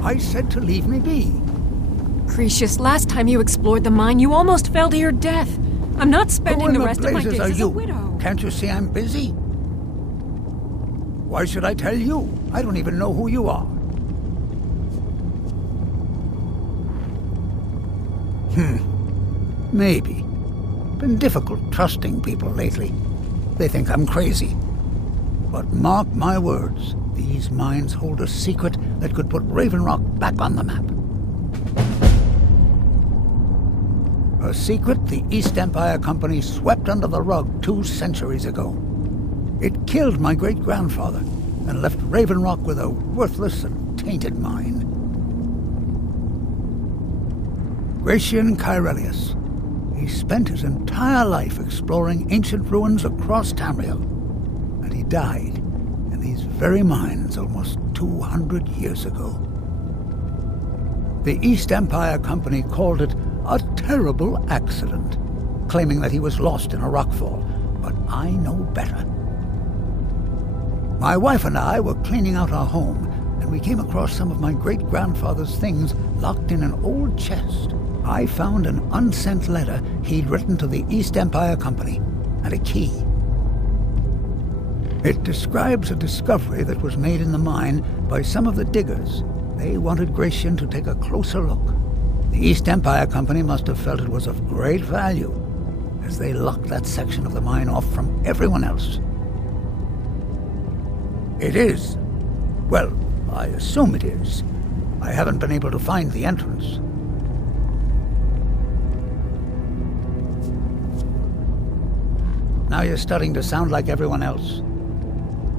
I said to leave me be. Cretius, last time you explored the mine, you almost fell to your death. I'm not spending the rest of my days as a widow. Can't you see I'm busy? Why should I tell you? I don't even know who you are. Maybe. Been difficult trusting people lately. They think I'm crazy. But mark my words, these mines hold a secret that could put Raven Rock back on the map. A secret the East Empire Company swept under the rug 2 centuries ago. It killed my great-grandfather and left Raven Rock with a worthless and tainted mine. Gratian Kyrelius. He spent his entire life exploring ancient ruins across Tamriel, and he died in these very mines almost 200 years ago. The East Empire Company called it a terrible accident, claiming that he was lost in a rockfall, but I know better. My wife and I were cleaning out our home, and and we came across some of my great-grandfather's things locked in an old chest. I found an unsent letter he'd written to the East Empire Company, and a key. It describes a discovery that was made in the mine by some of the diggers. They wanted Gratian to take a closer look. The East Empire Company must have felt it was of great value, as they locked that section of the mine off from everyone else. It is. Well, I assume it is. I haven't been able to find the entrance. Now you're starting to sound like everyone else.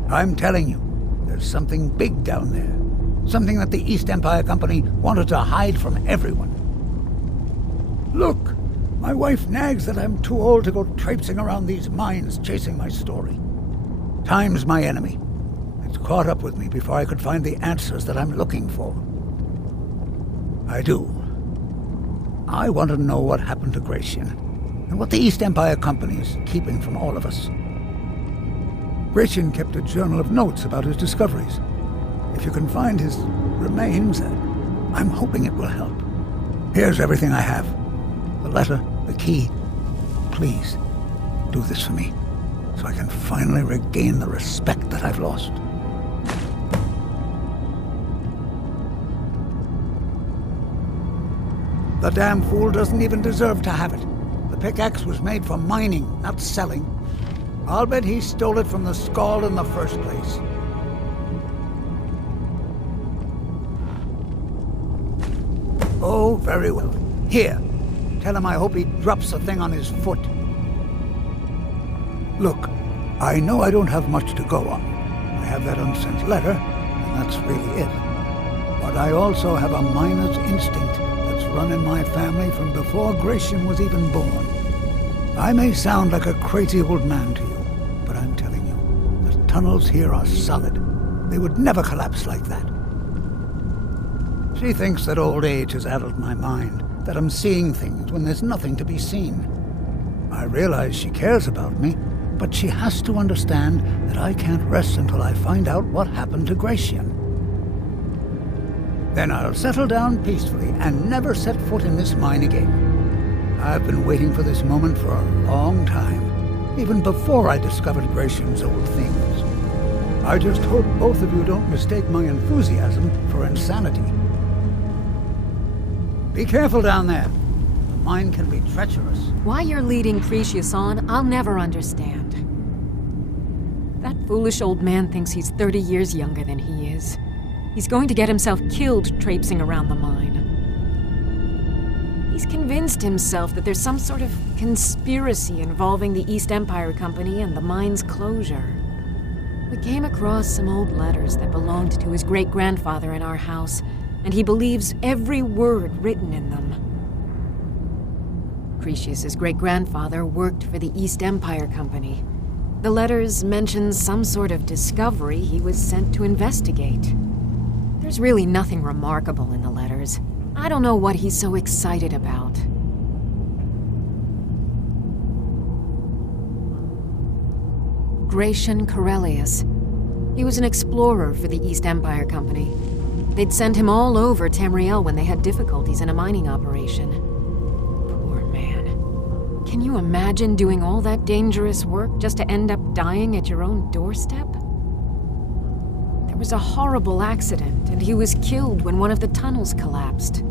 I'm telling you, there's something big down there. Something that the East Empire Company wanted to hide from everyone. Look, my wife nags that I'm too old to go traipsing around these mines chasing my story. Time's my enemy. It's caught up with me before I could find the answers that I'm looking for. I do. I want to know what happened to Gratian, and what the East Empire Company is keeping from all of us. Gratian kept a journal of notes about his discoveries. If you can find his remains, I'm hoping it will help. Here's everything I have. The letter, the key. Please, do this for me, so I can finally regain the respect that I've lost. The damn fool doesn't even deserve to have it. The pickaxe was made for mining, not selling. I'll bet he stole it from the Skald in the first place. Oh, very well. Here, tell him I hope he drops the thing on his foot. Look, I know I don't have much to go on. I have that unsent letter, and that's really it. But I also have a miner's instinct that's run in my family from before Gratian was even born. I may sound like a crazy old man to you, but I'm telling you, the tunnels here are solid. They would never collapse like that. She thinks that old age has addled my mind, that I'm seeing things when there's nothing to be seen. I realize she cares about me, but she has to understand that I can't rest until I find out what happened to Gratian. Then I'll settle down peacefully and never set foot in this mine again. I've been waiting for this moment for a long time, even before I discovered Gratian's old things. I just hope both of you don't mistake my enthusiasm for insanity. Be careful down there. The mine can be treacherous. Why you're leading Cretius on, I'll never understand. That foolish old man thinks he's 30 years younger than he is. He's going to get himself killed traipsing around the mine. He's convinced himself that there's some sort of conspiracy involving the East Empire Company and the mine's closure. We came across some old letters that belonged to his great-grandfather in our house, and he believes every word written in them. Cretius's great-grandfather worked for the East Empire Company. The letters mention some sort of discovery he was sent to investigate. There's really nothing remarkable in the letters. I don't know what he's so excited about. Gratian Corellius. He was an explorer for the East Empire Company. They'd send him all over Tamriel when they had difficulties in a mining operation. Poor man. Can you imagine doing all that dangerous work just to end up dying at your own doorstep? There was a horrible accident, and he was killed when one of the tunnels collapsed.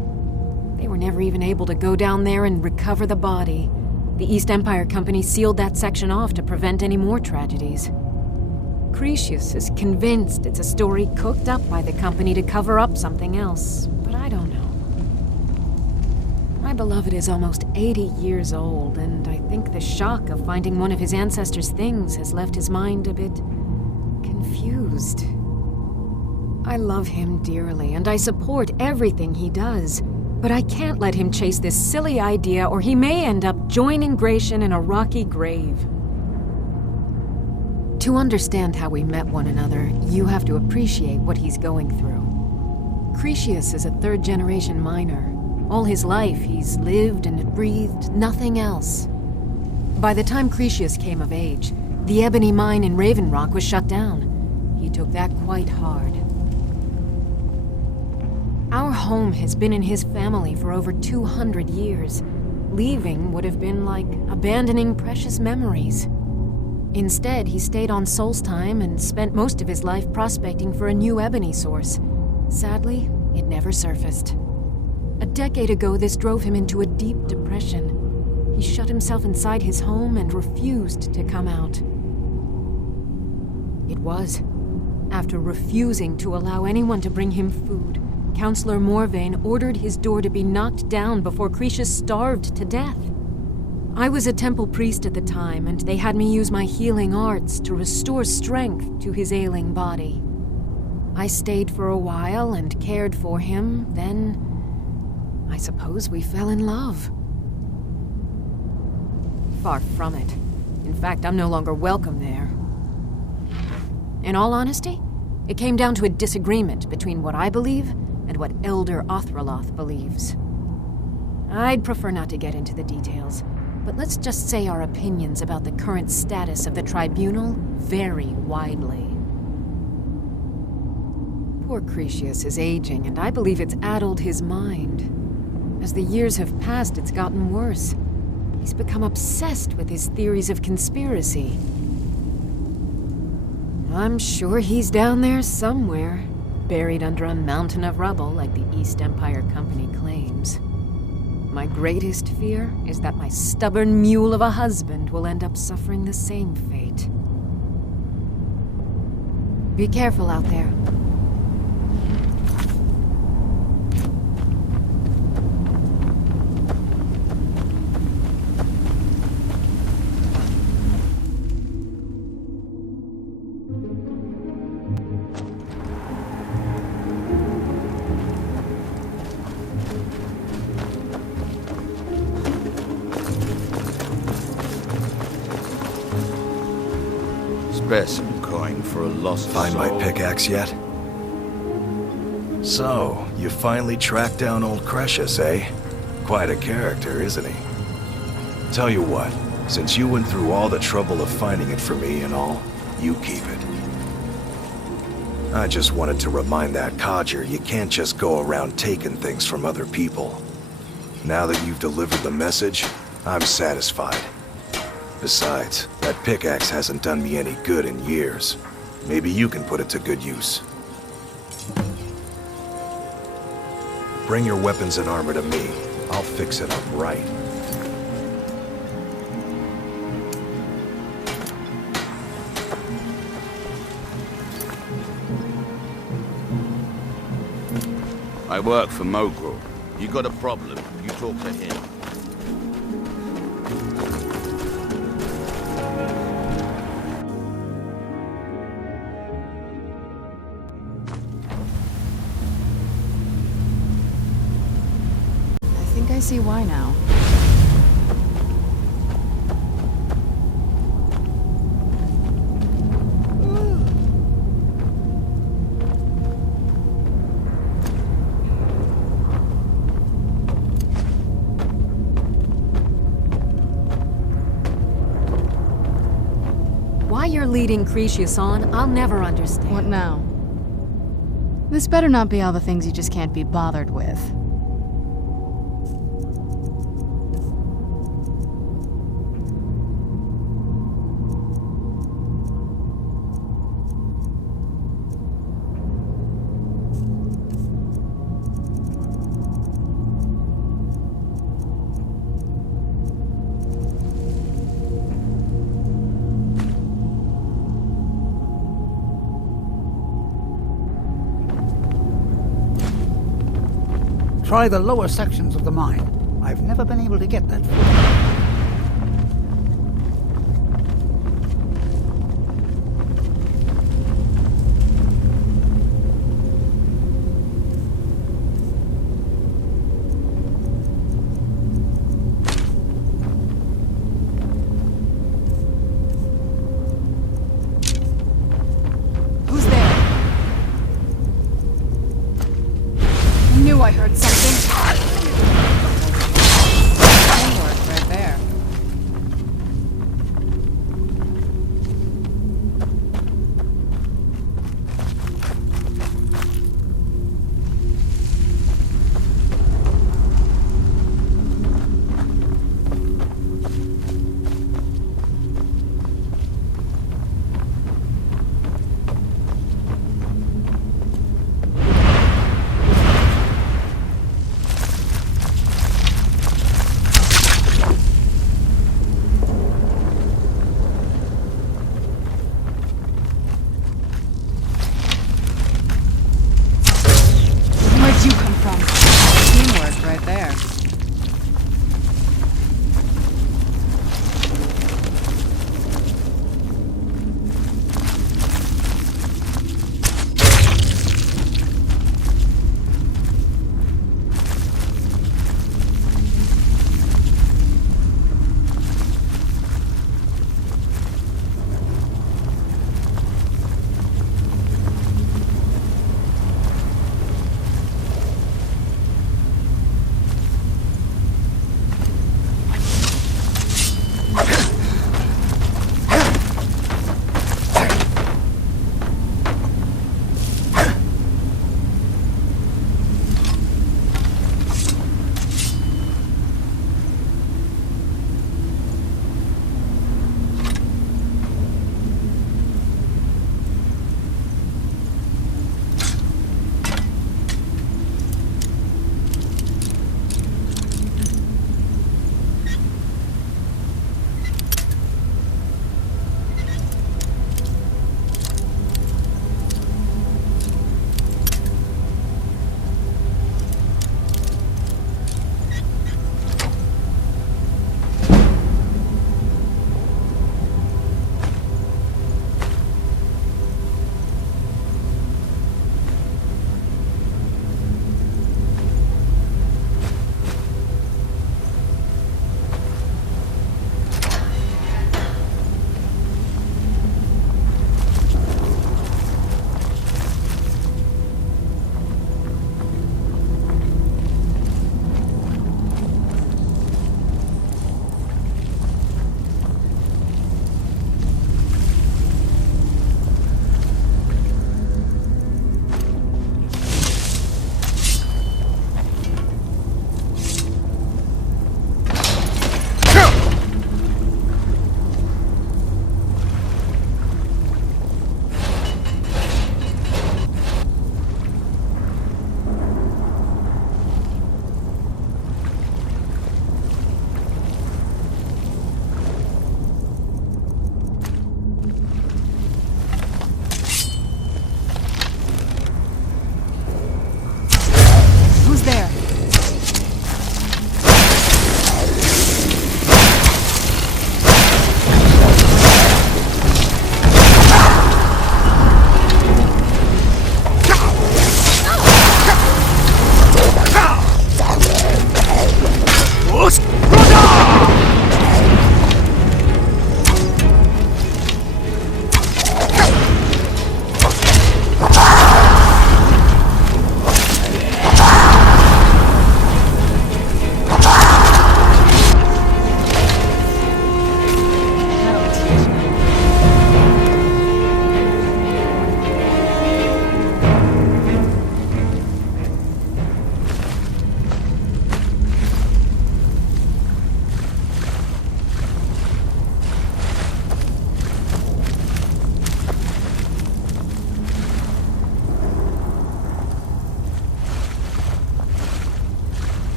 They were never even able to go down there and recover the body. The East Empire Company sealed that section off to prevent any more tragedies. Cretius is convinced it's a story cooked up by the company to cover up something else, but I don't know. My beloved is almost 80 years old, and I think the shock of finding one of his ancestors' things has left his mind a bit confused. I love him dearly, and I support everything he does, but I can't let him chase this silly idea, or he may end up joining Gratian in a rocky grave. To understand how we met one another, you have to appreciate what he's going through. Cretius is a third-generation miner. All his life, he's lived and breathed nothing else. By the time Cretius came of age, the ebony mine in Raven Rock was shut down. He took that quite hard. Our home has been in his family for over 200 years. Leaving would have been like abandoning precious memories. Instead, he stayed on Solstheim and spent most of his life prospecting for a new ebony source. Sadly, it never surfaced. A decade ago, this drove him into a deep depression. He shut himself inside his home and refused to come out. It was after refusing to allow anyone to bring him food, Counselor Morvain ordered his door to be knocked down before Cretius starved to death. I was a temple priest at the time, and they had me use my healing arts to restore strength to his ailing body. I stayed for a while and cared for him, then I suppose we fell in love. Far from it. In fact, I'm no longer welcome there. In all honesty, it came down to a disagreement between what I believe and what Elder Othraloth believes. I'd prefer not to get into the details, but let's just say our opinions about the current status of the tribunal vary widely. Poor Cretius is aging, and I believe it's addled his mind. As the years have passed, it's gotten worse. He's become obsessed with his theories of conspiracy. I'm sure he's down there somewhere, buried under a mountain of rubble like the East Empire Company claims. My greatest fear is that my stubborn mule of a husband will end up suffering the same fate. Be careful out there. Some coin for a lost Find soul. my pickaxe yet? So, you finally tracked down old Cretius, eh? Quite a character, isn't he? Tell you what, since you went through all the trouble of finding it for me and all, you keep it. I just wanted to remind that codger you can't just go around taking things from other people. Now that you've delivered the message, I'm satisfied. Besides, that pickaxe hasn't done me any good in years. Maybe you can put it to good use. Bring your weapons and armor to me. I'll fix it up right. I work for Mogul. You got a problem, you talk to him. I see why now. Why you're leading Cretius on, I'll never understand. What now? This better not be all the things you just can't be bothered with. Try the lower sections of the mine. I've never been able to get that far. I heard something. Teamwork right there.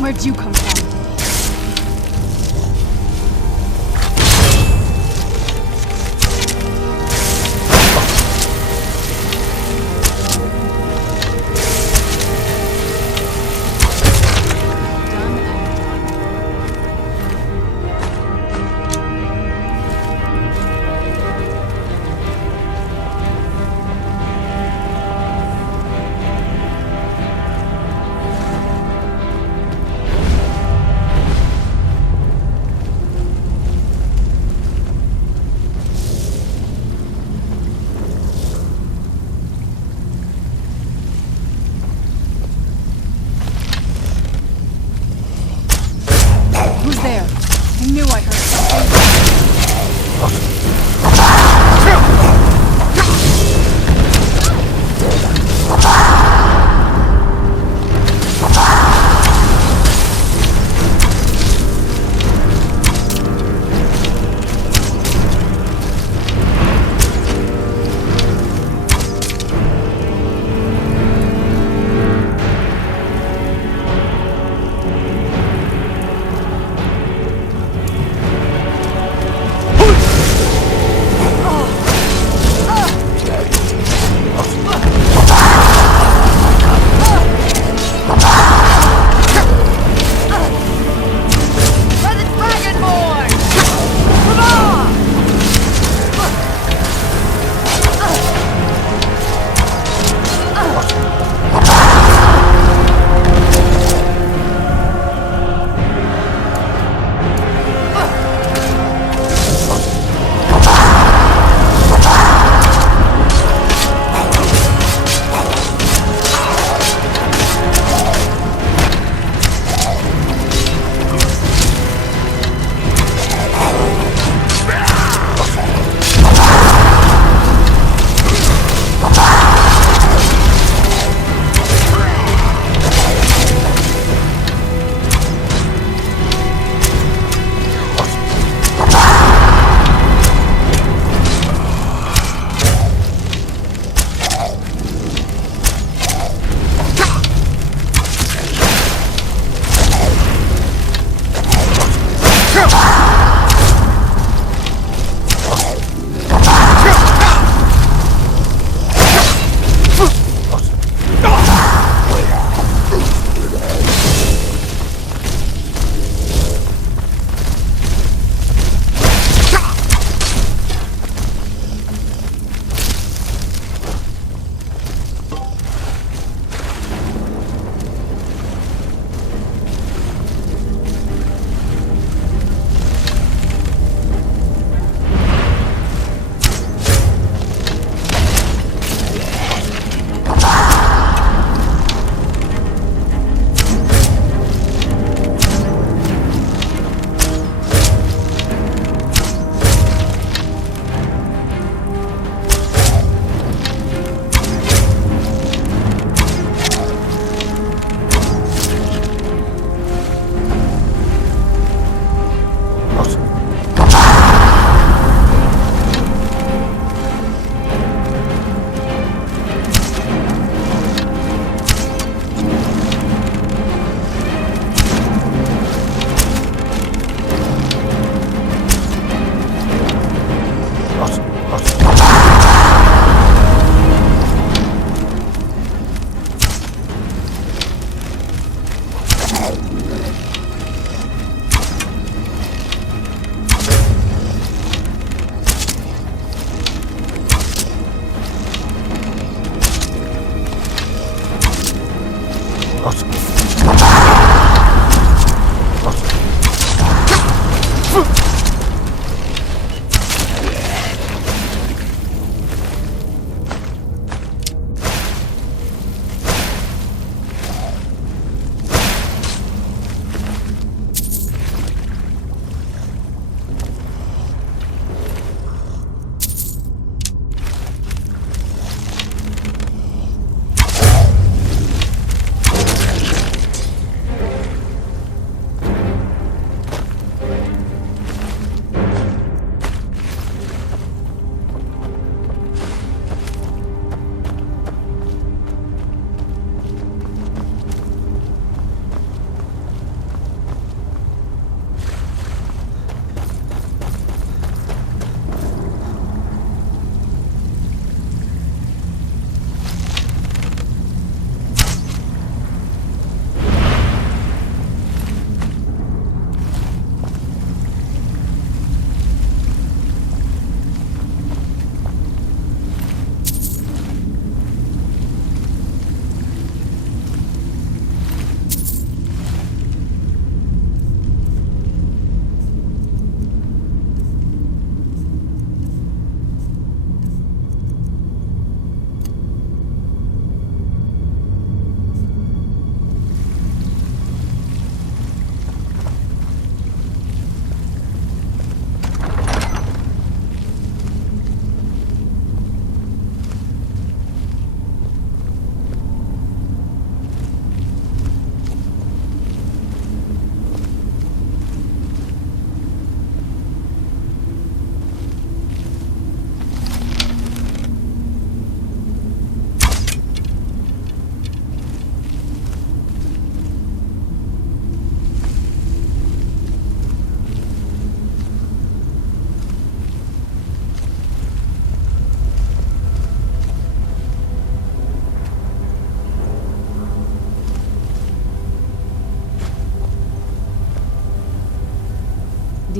Where'd you come from?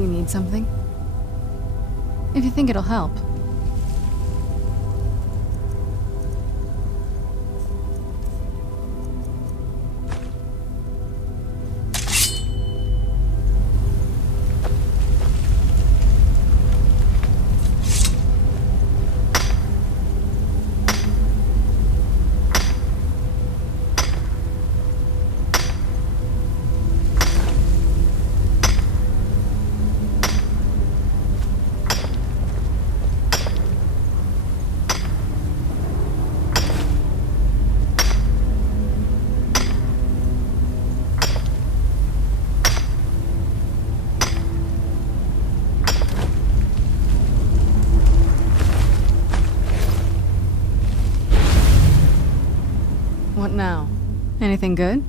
Do you need something? If you think it'll help. What now? Anything good?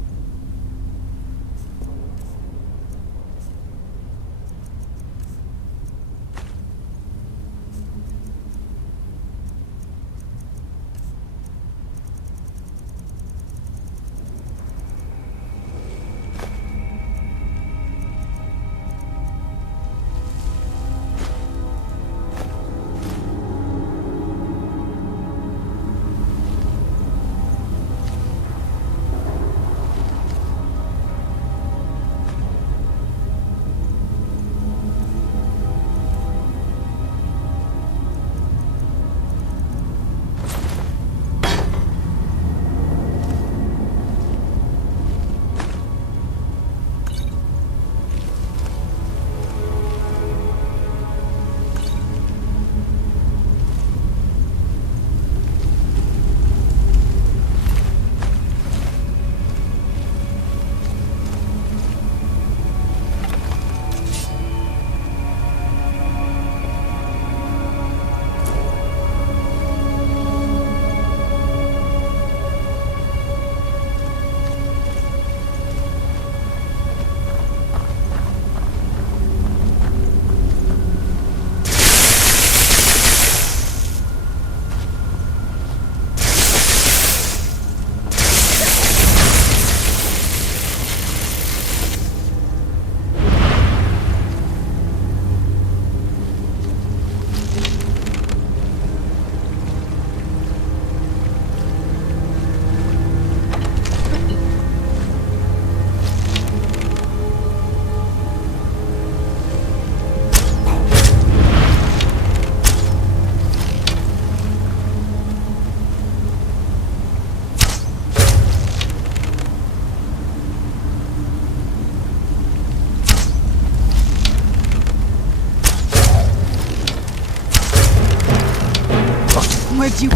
Where'd you...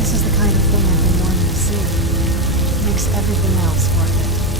This is the kind of thing I've been wanting to see. It makes everything else worth it.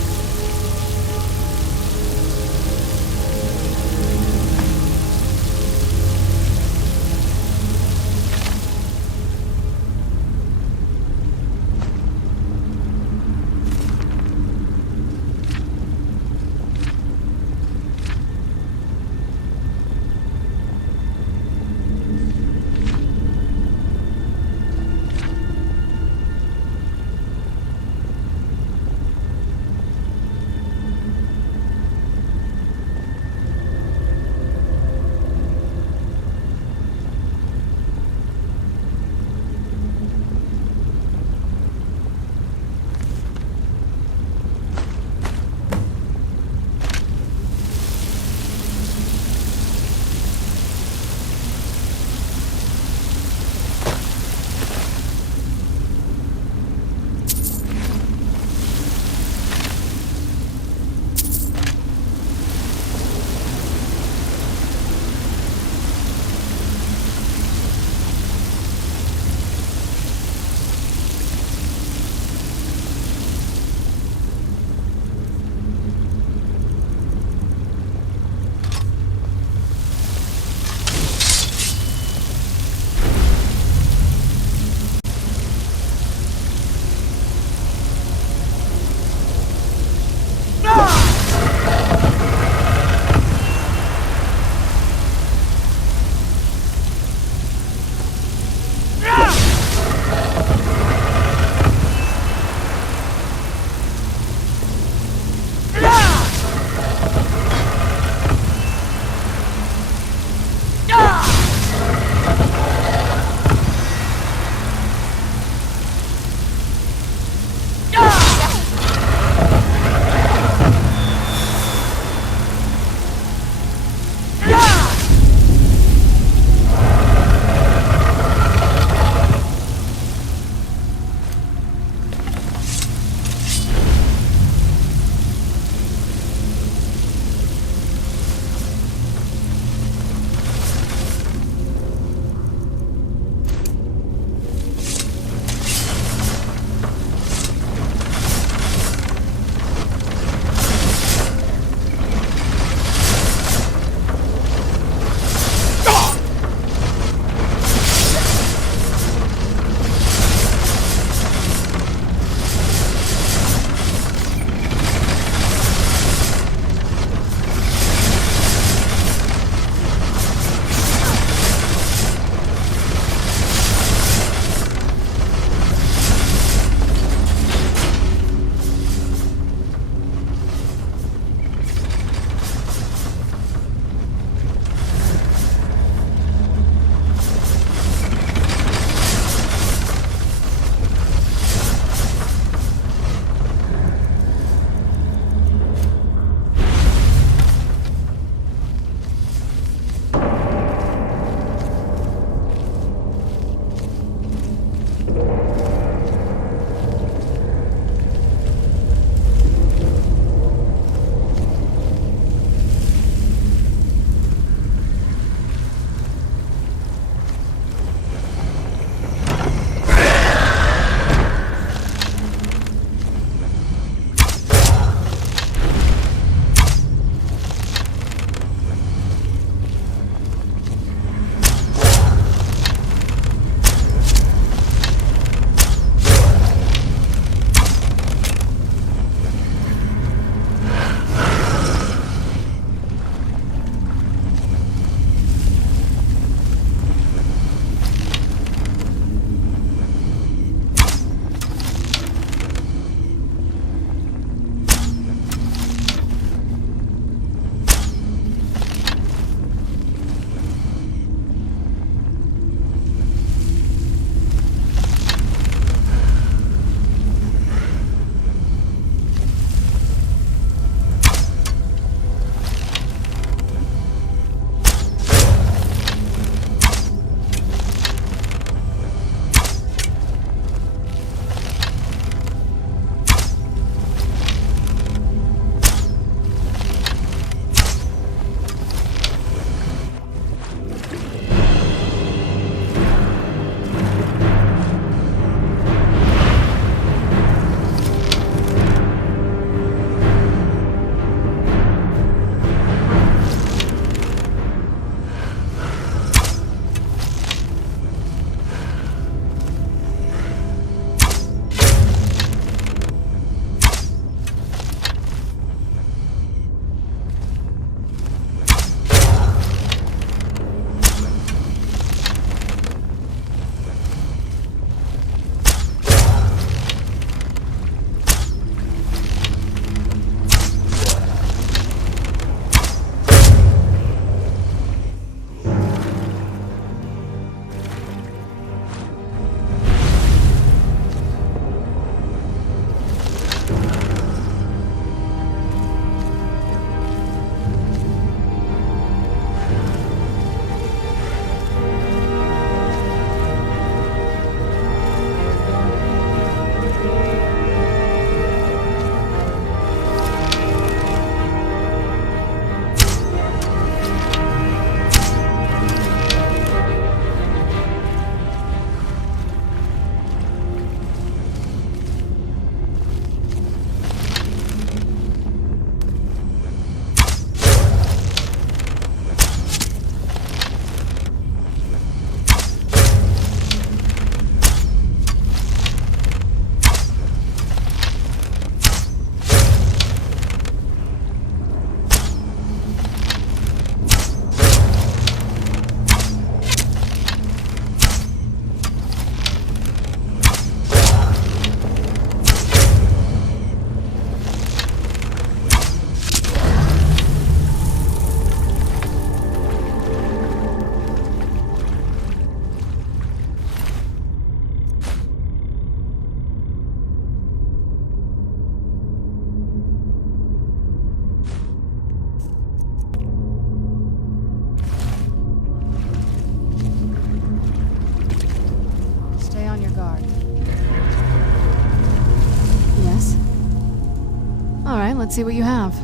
let's see what you have.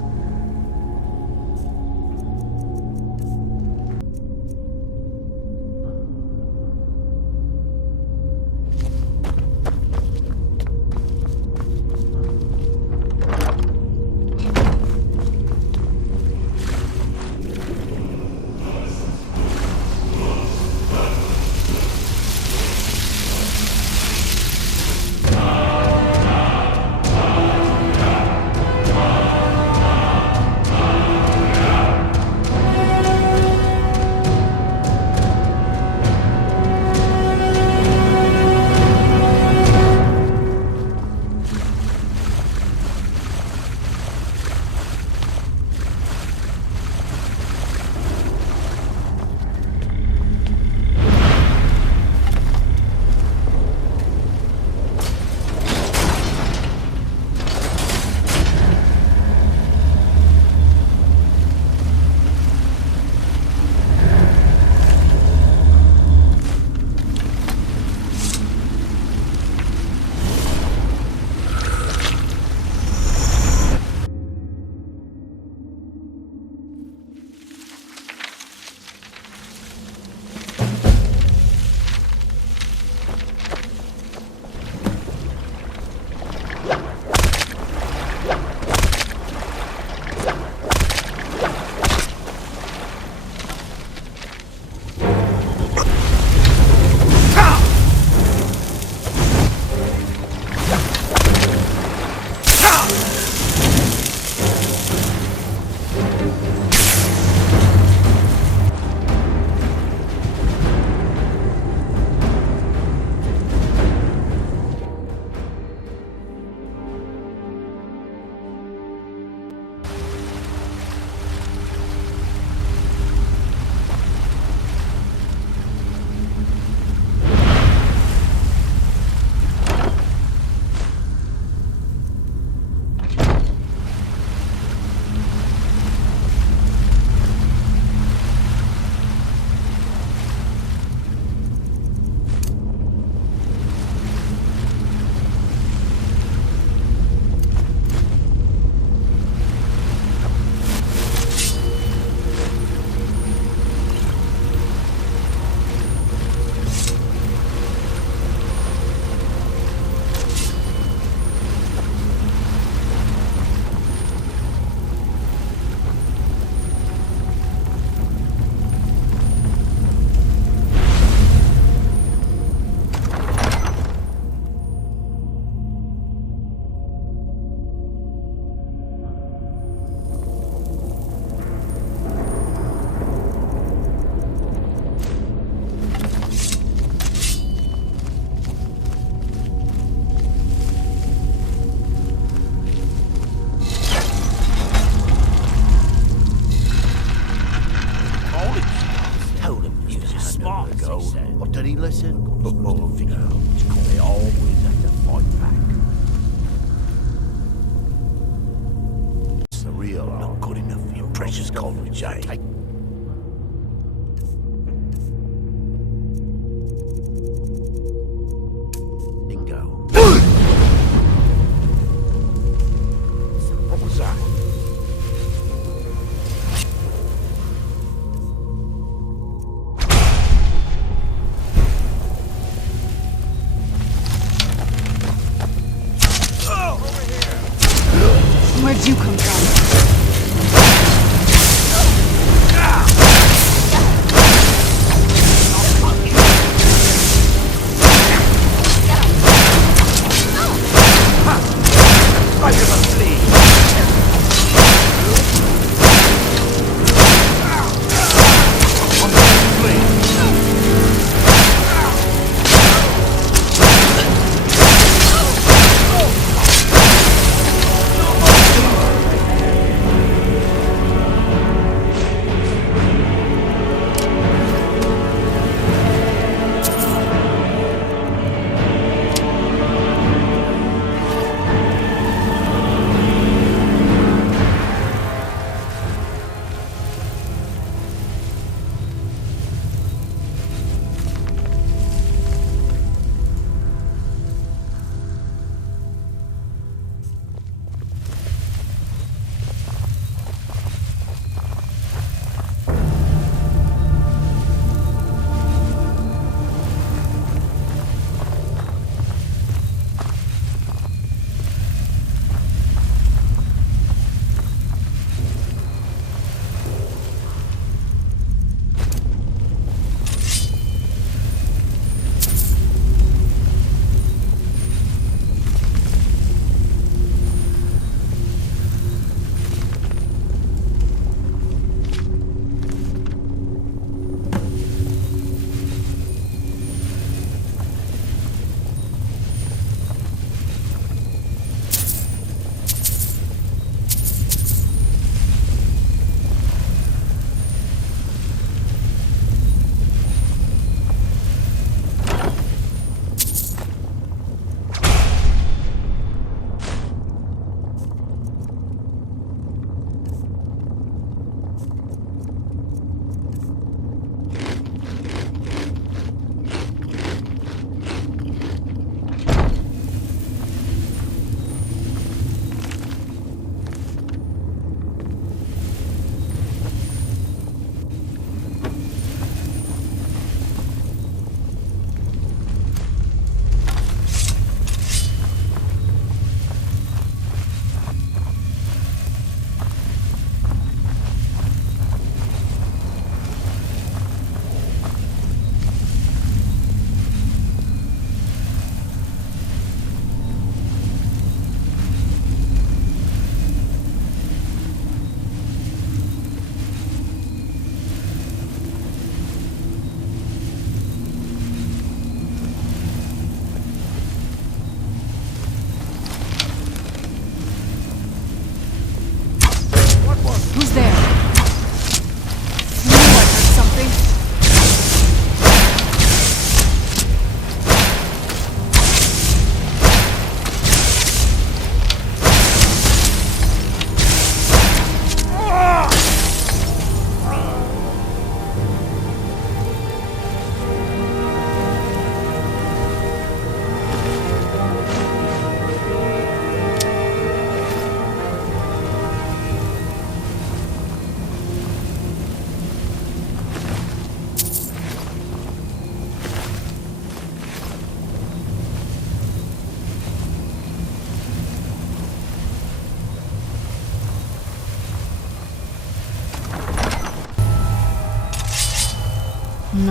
Where'd you come from?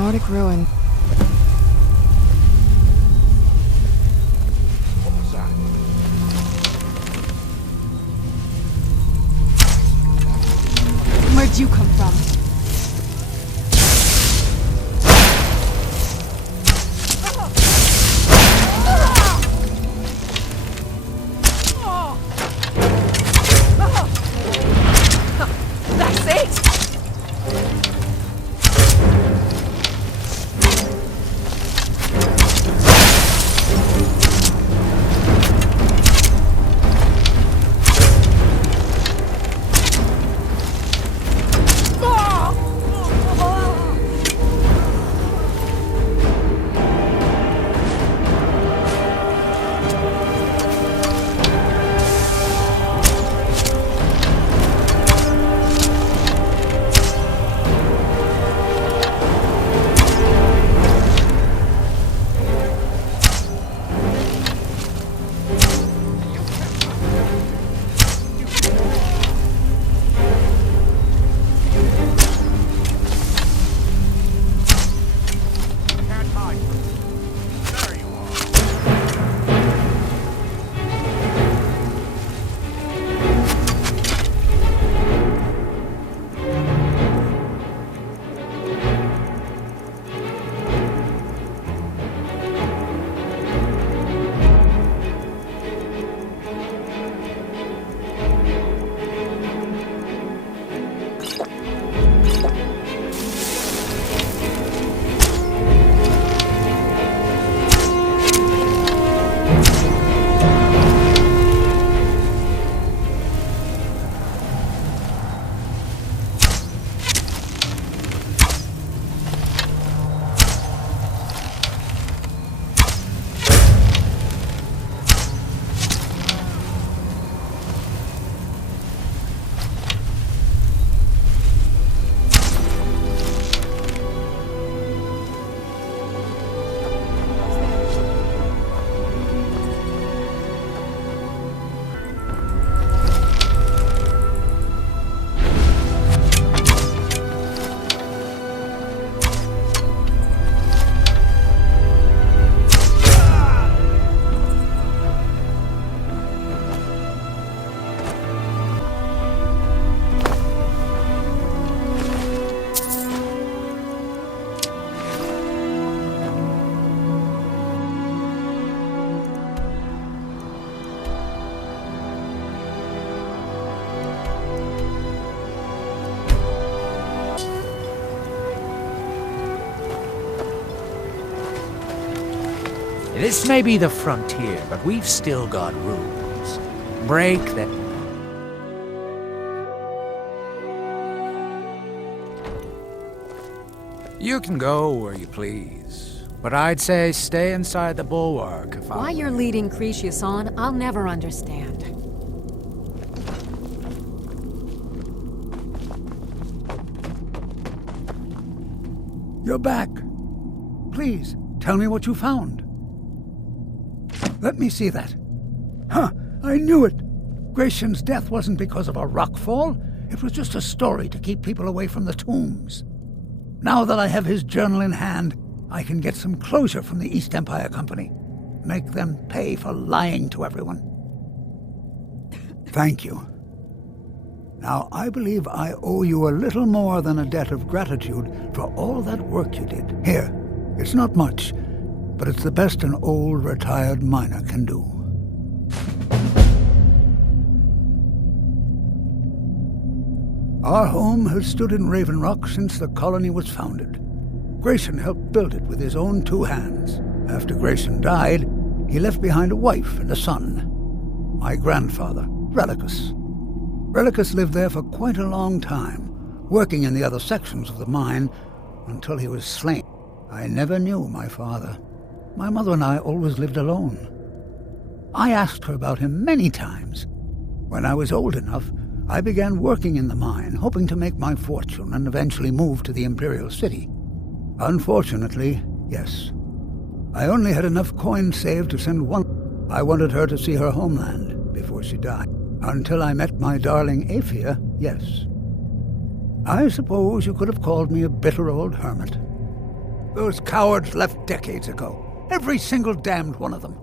Nordic ruin. Where'd you come from? That's it! This may be the frontier, but we've still got rules. Break them. You can go where you please, but I'd say stay inside the bulwark if I... Why you're leading Cretius on, I'll never understand. You're back. Please, tell me what you found. Let me see that. Huh, I knew it. Gratian's death wasn't because of a rockfall. It was just a story to keep people away from the tombs. Now that I have his journal in hand, I can get some closure from the East Empire Company. Make them pay for lying to everyone. Thank you. Now, I believe I owe you a little more than a debt of gratitude for all that work you did. Here, it's not much, but it's the best an old, retired miner can do. Our home has stood in Raven Rock since the colony was founded. Grayson helped build it with his own 2 hands. After Grayson died, he left behind a wife and a son. My grandfather, Relicus. Relicus lived there for quite a long time, working in the other sections of the mine until he was slain. I never knew my father. My mother and I always lived alone. I asked her about him many times. When I was old enough, I began working in the mine, hoping to make my fortune and eventually move to the Imperial City. Unfortunately, yes. I only had enough coins saved to send one. I wanted her to see her homeland before she died. Until I met my darling Aphia, yes. I suppose you could have called me a bitter old hermit. Those cowards left decades ago. Every single damned one of them.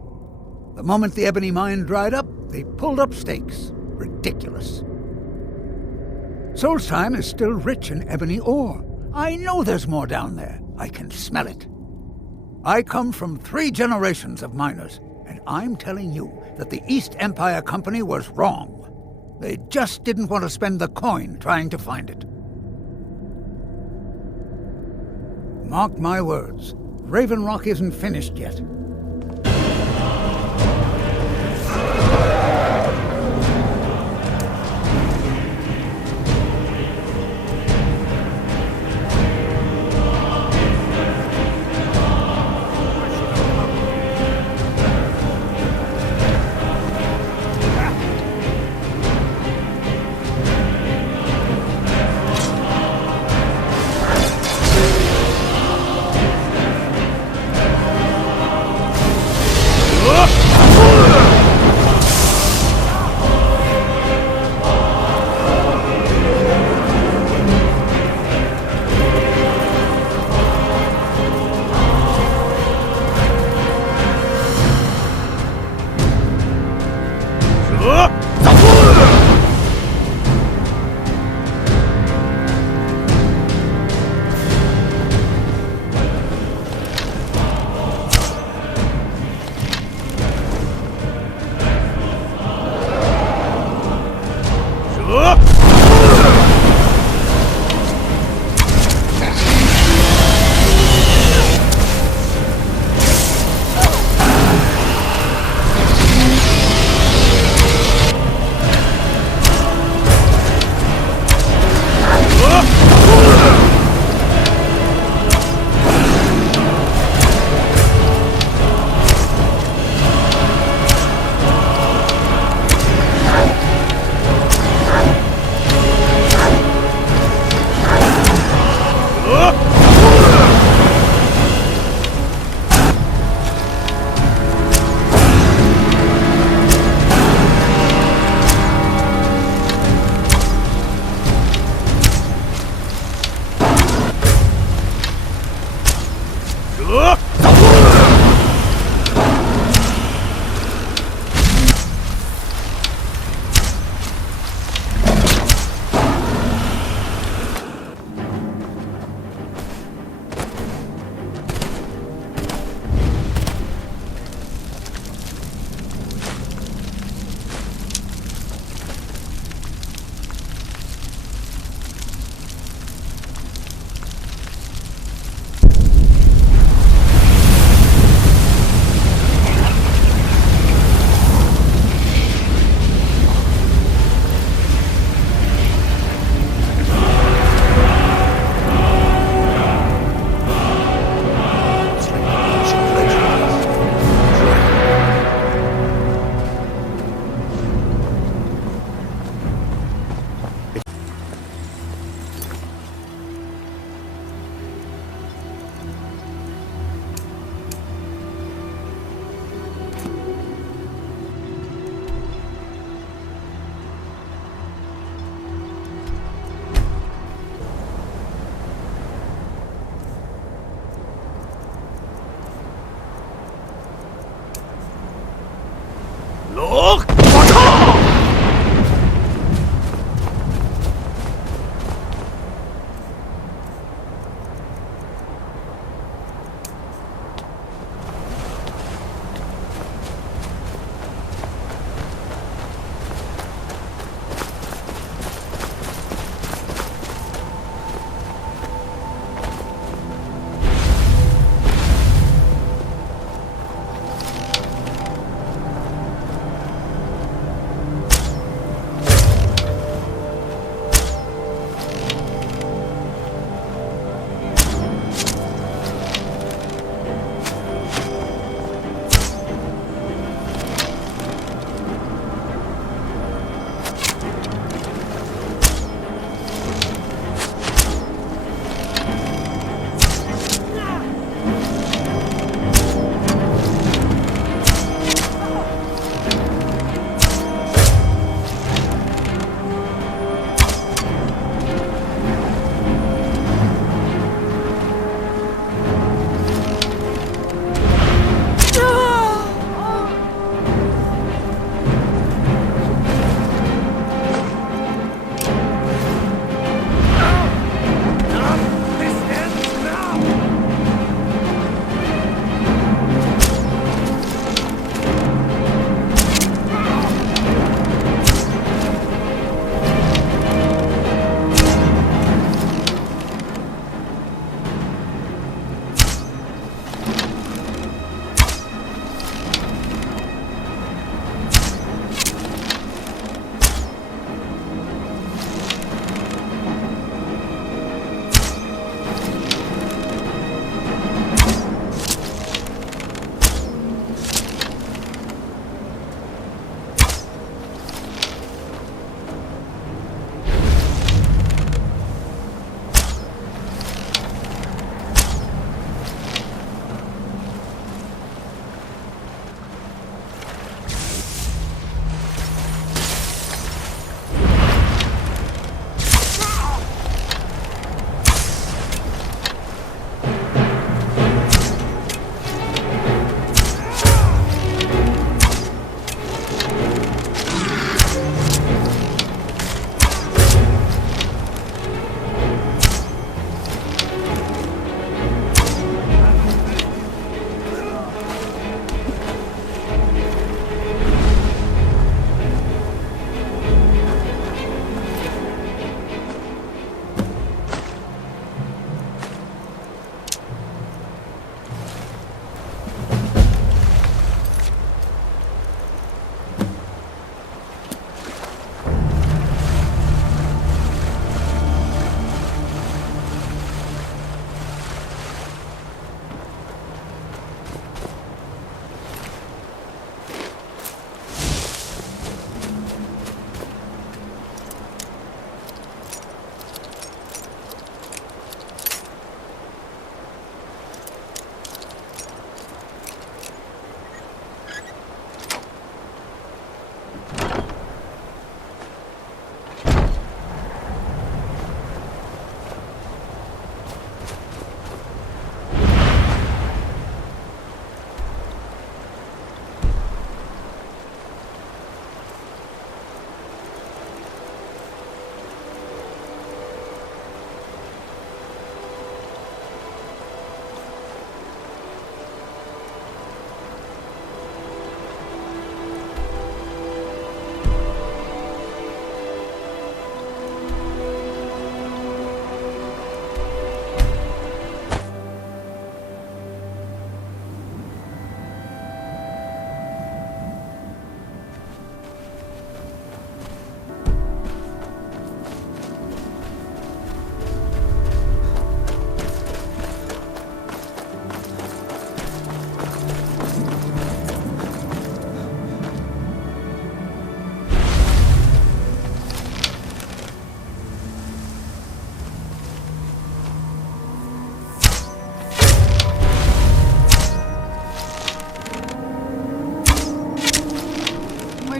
The moment the ebony mine dried up, they pulled up stakes. Ridiculous. Solstheim is still rich in ebony ore. I know there's more down there. I can smell it. I come from 3 generations of miners, and I'm telling you that the East Empire Company was wrong. They just didn't want to spend the coin trying to find it. Mark my words, Raven Rock isn't finished yet.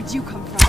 Where'd you come from?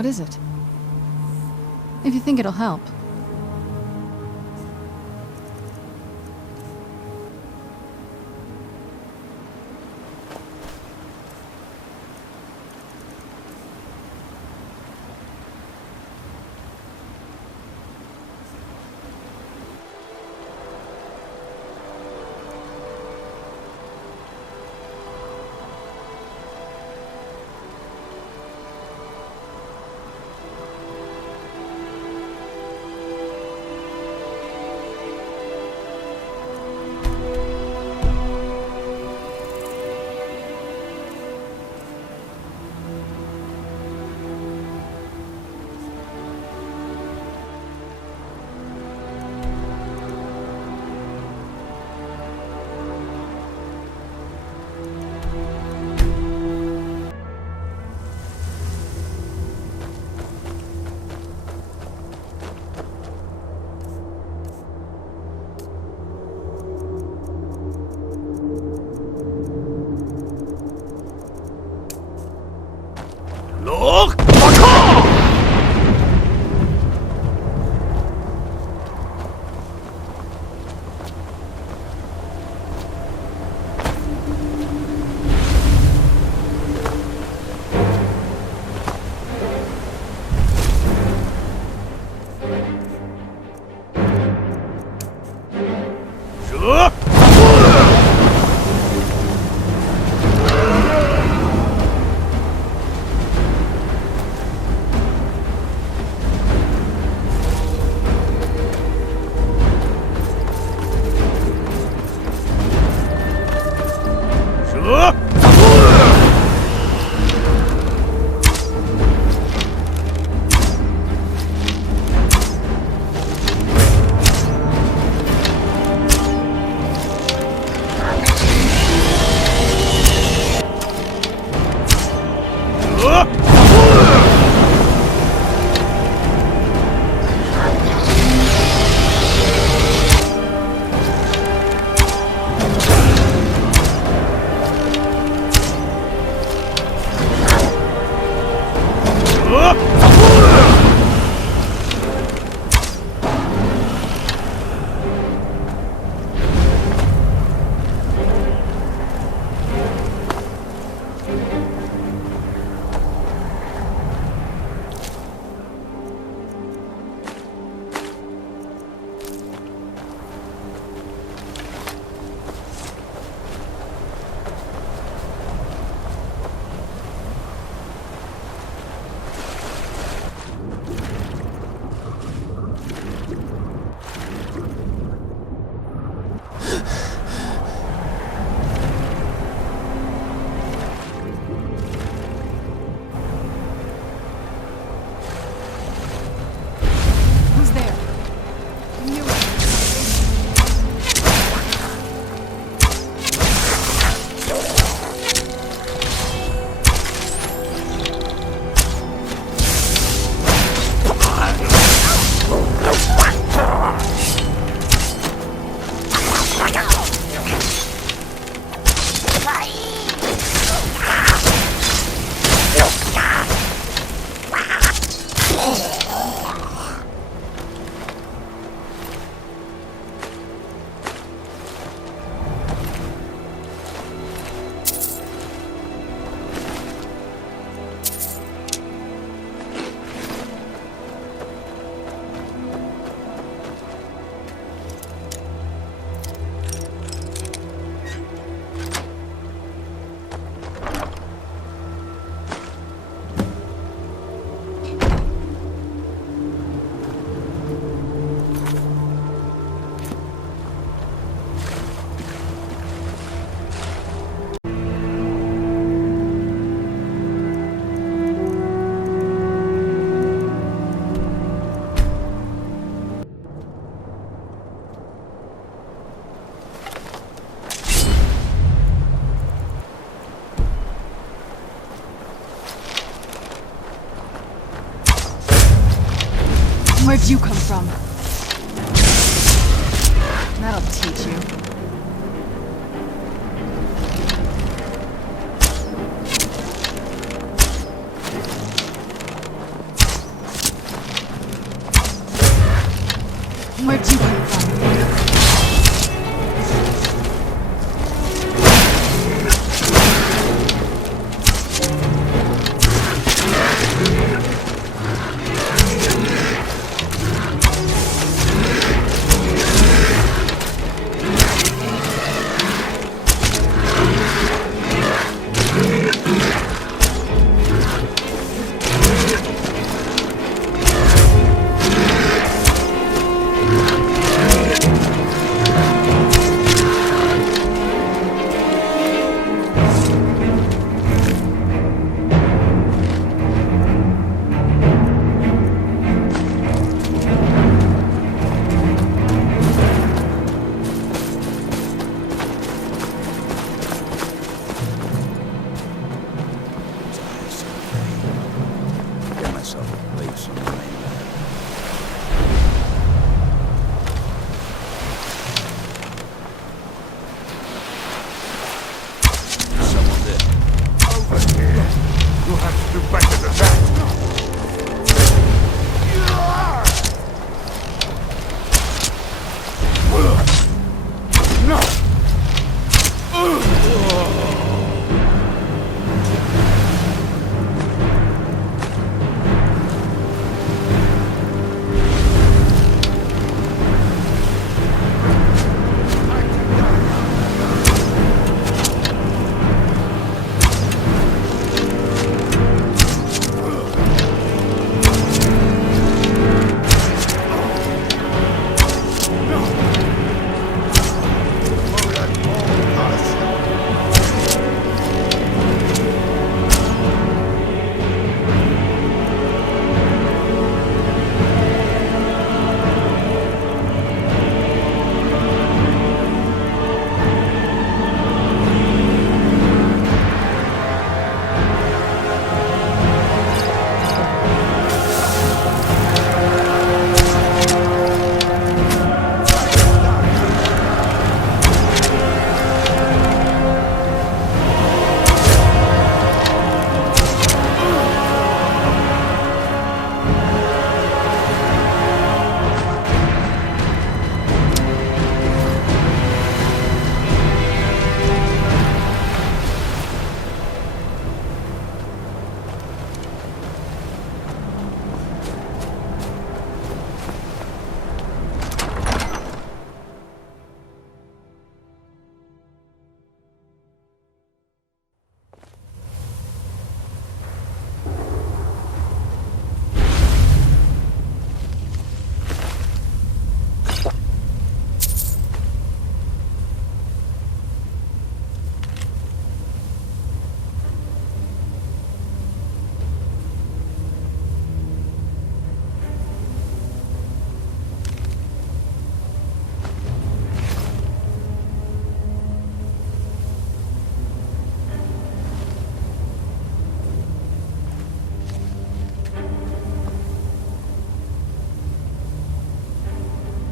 What is it? If you think it'll help. Where'd you come from? That'll teach you. Where'd you come from?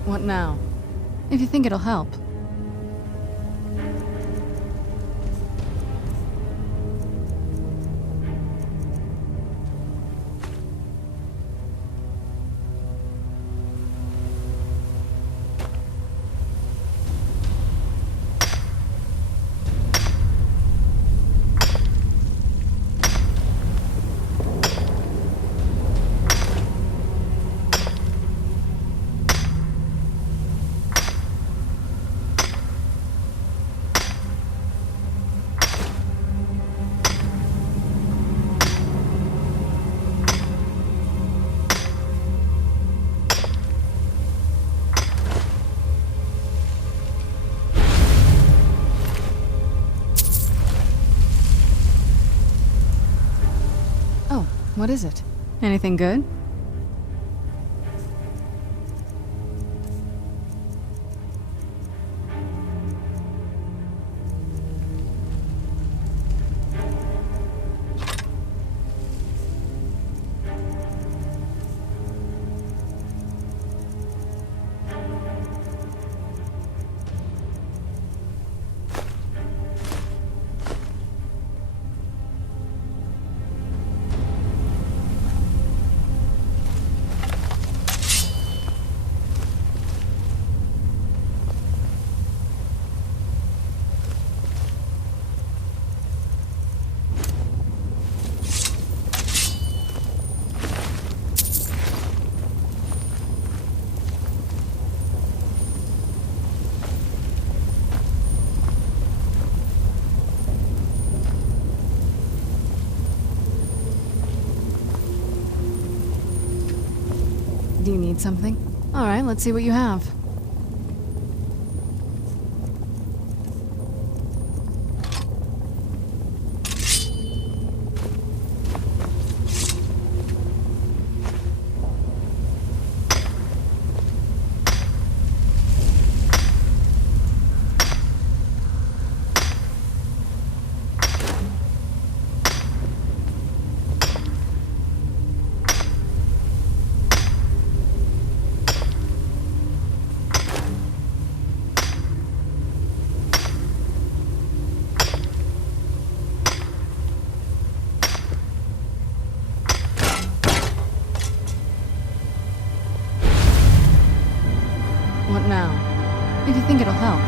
What now? If you think it'll help. What is it? Anything good? need something. Alright, let's see what you have. What now? If you think it'll help.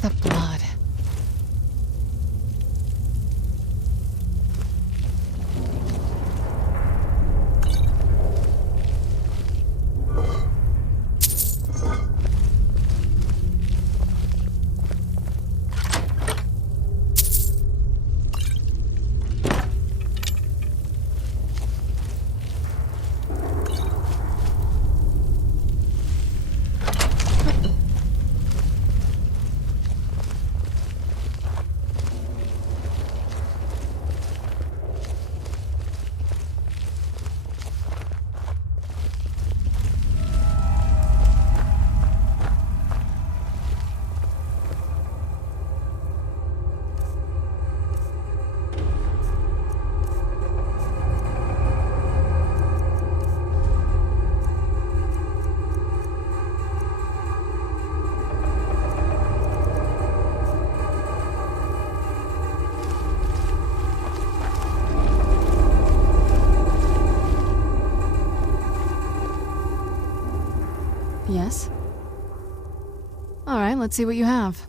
The blood. Yes? Alright, let's see what you have.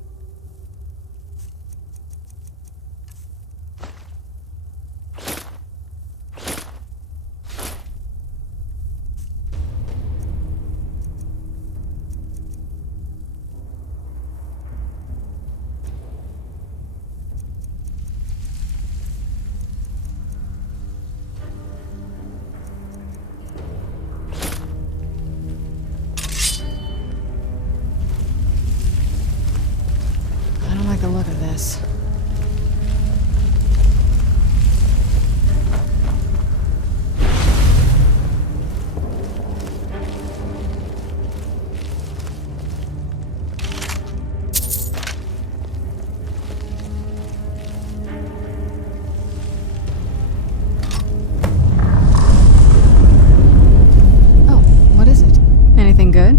The look of this. Oh, what is it? Anything good?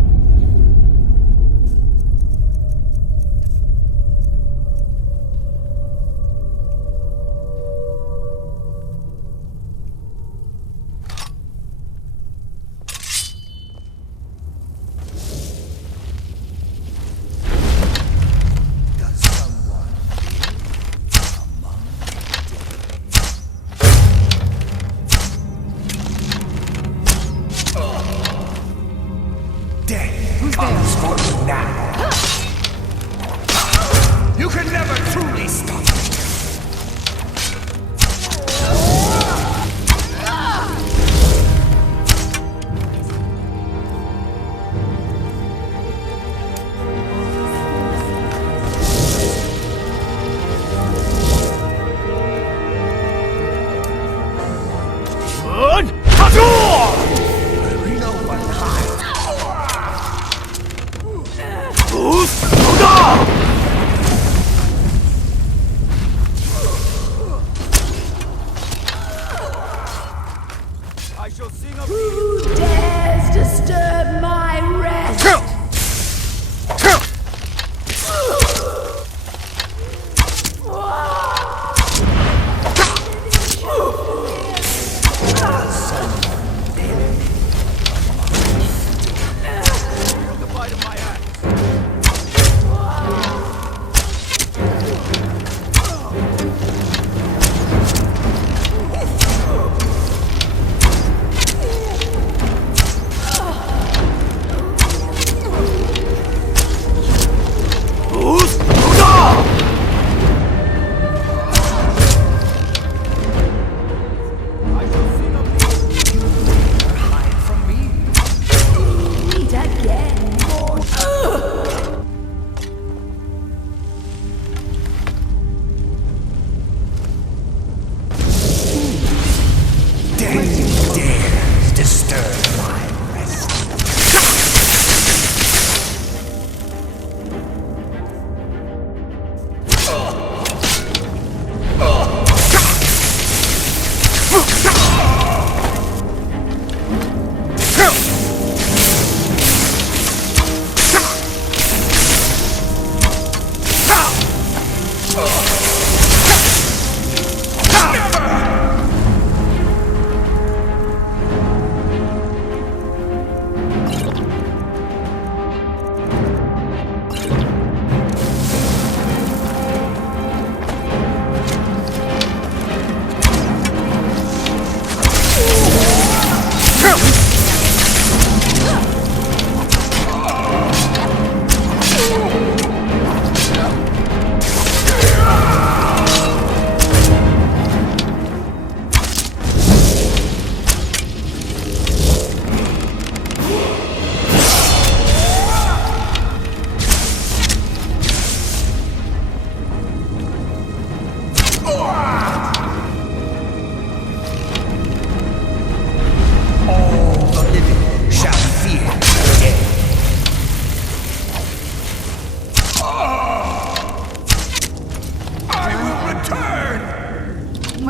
Comes for you now. You can never truly stop it.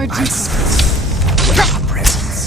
somewhere deeper. A presence.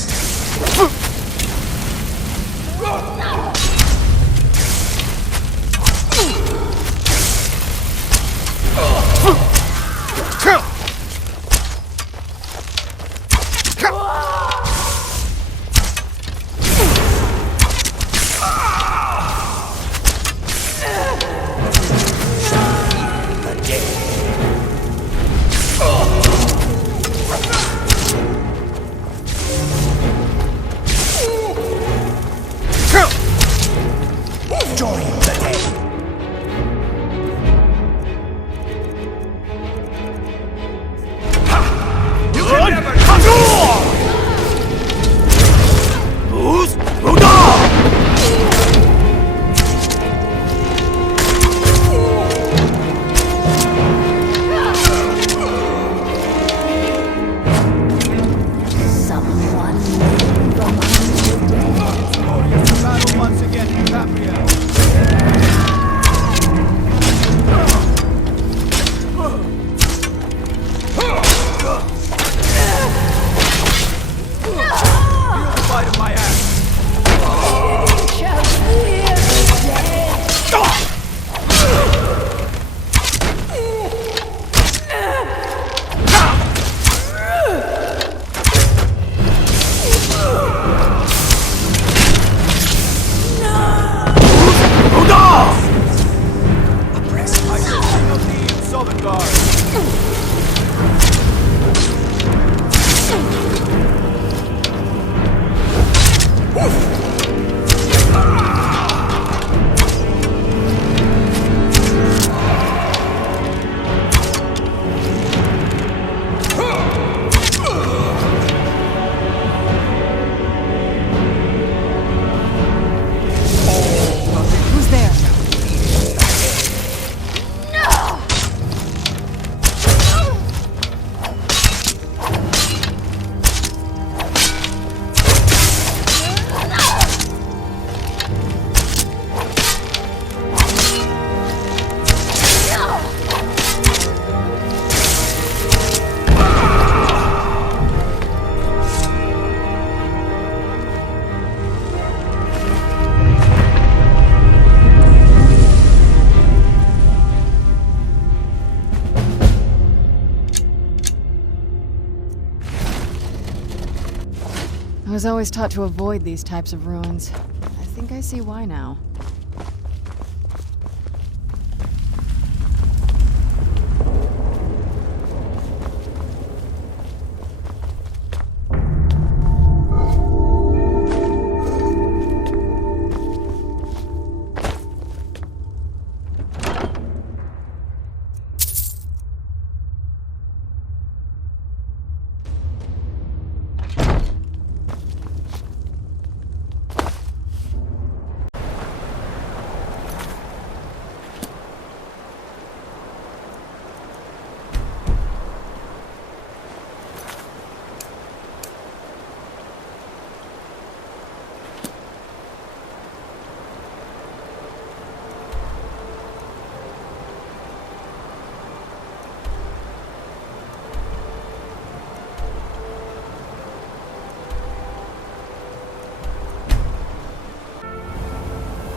I was always taught to avoid these types of ruins. I think I see why now.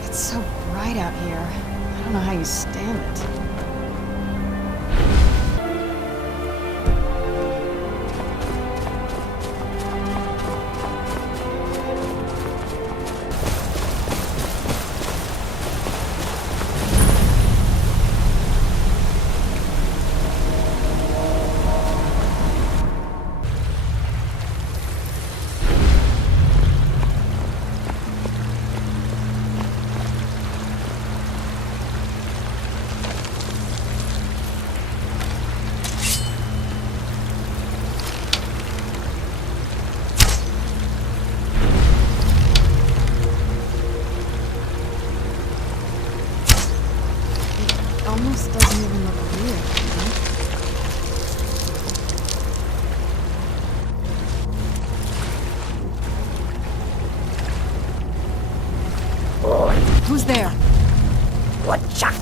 It's so bright out here. I don't know how you stand it. Almost doesn't even look real, Who's there? Whatcha?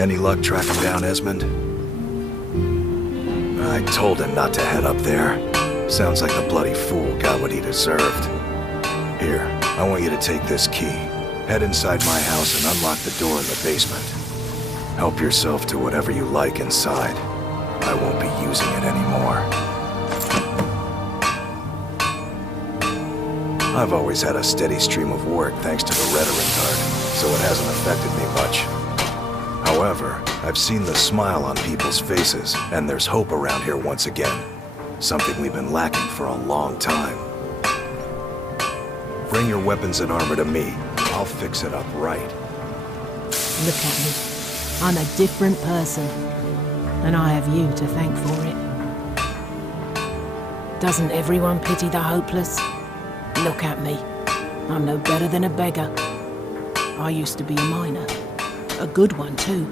Any luck tracking down Esmond? I told him not to head up there. Sounds like the bloody fool got what he deserved. Here, I want you to take this key. Head inside my house and unlock the door in the basement. Help yourself to whatever you like inside. I won't be using it anymore. I've always had a steady stream of work thanks to the Redoran card, so it hasn't affected me much. However, I've seen the smile on people's faces, and there's hope around here once again. Something we've been lacking for a long time. Bring your weapons and armor to me. I'll fix it up right. Look at me. I'm a different person, and I have you to thank for it. Doesn't everyone pity the hopeless? Look at me. I'm no better than a beggar. I used to be a miner. A good one, too.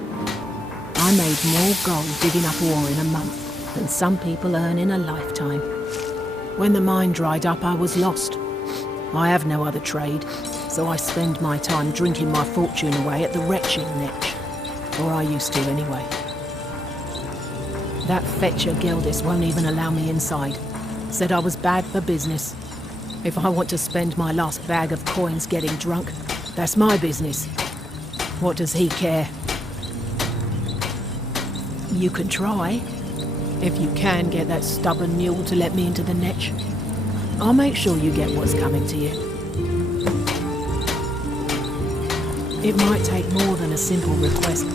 I made more gold digging up ore in a month than some people earn in a lifetime. When the mine dried up, I was lost. I have no other trade, so I spend my time drinking my fortune away at the retching netch. Or I used to, anyway. That fetcher Gildis won't even allow me inside. Said I was bad for business. If I want to spend my last bag of coins getting drunk, that's my business. What does he care? You can try. If you can get that stubborn mule to let me into the netch, I'll make sure you get what's coming to you. It might take more than a simple request.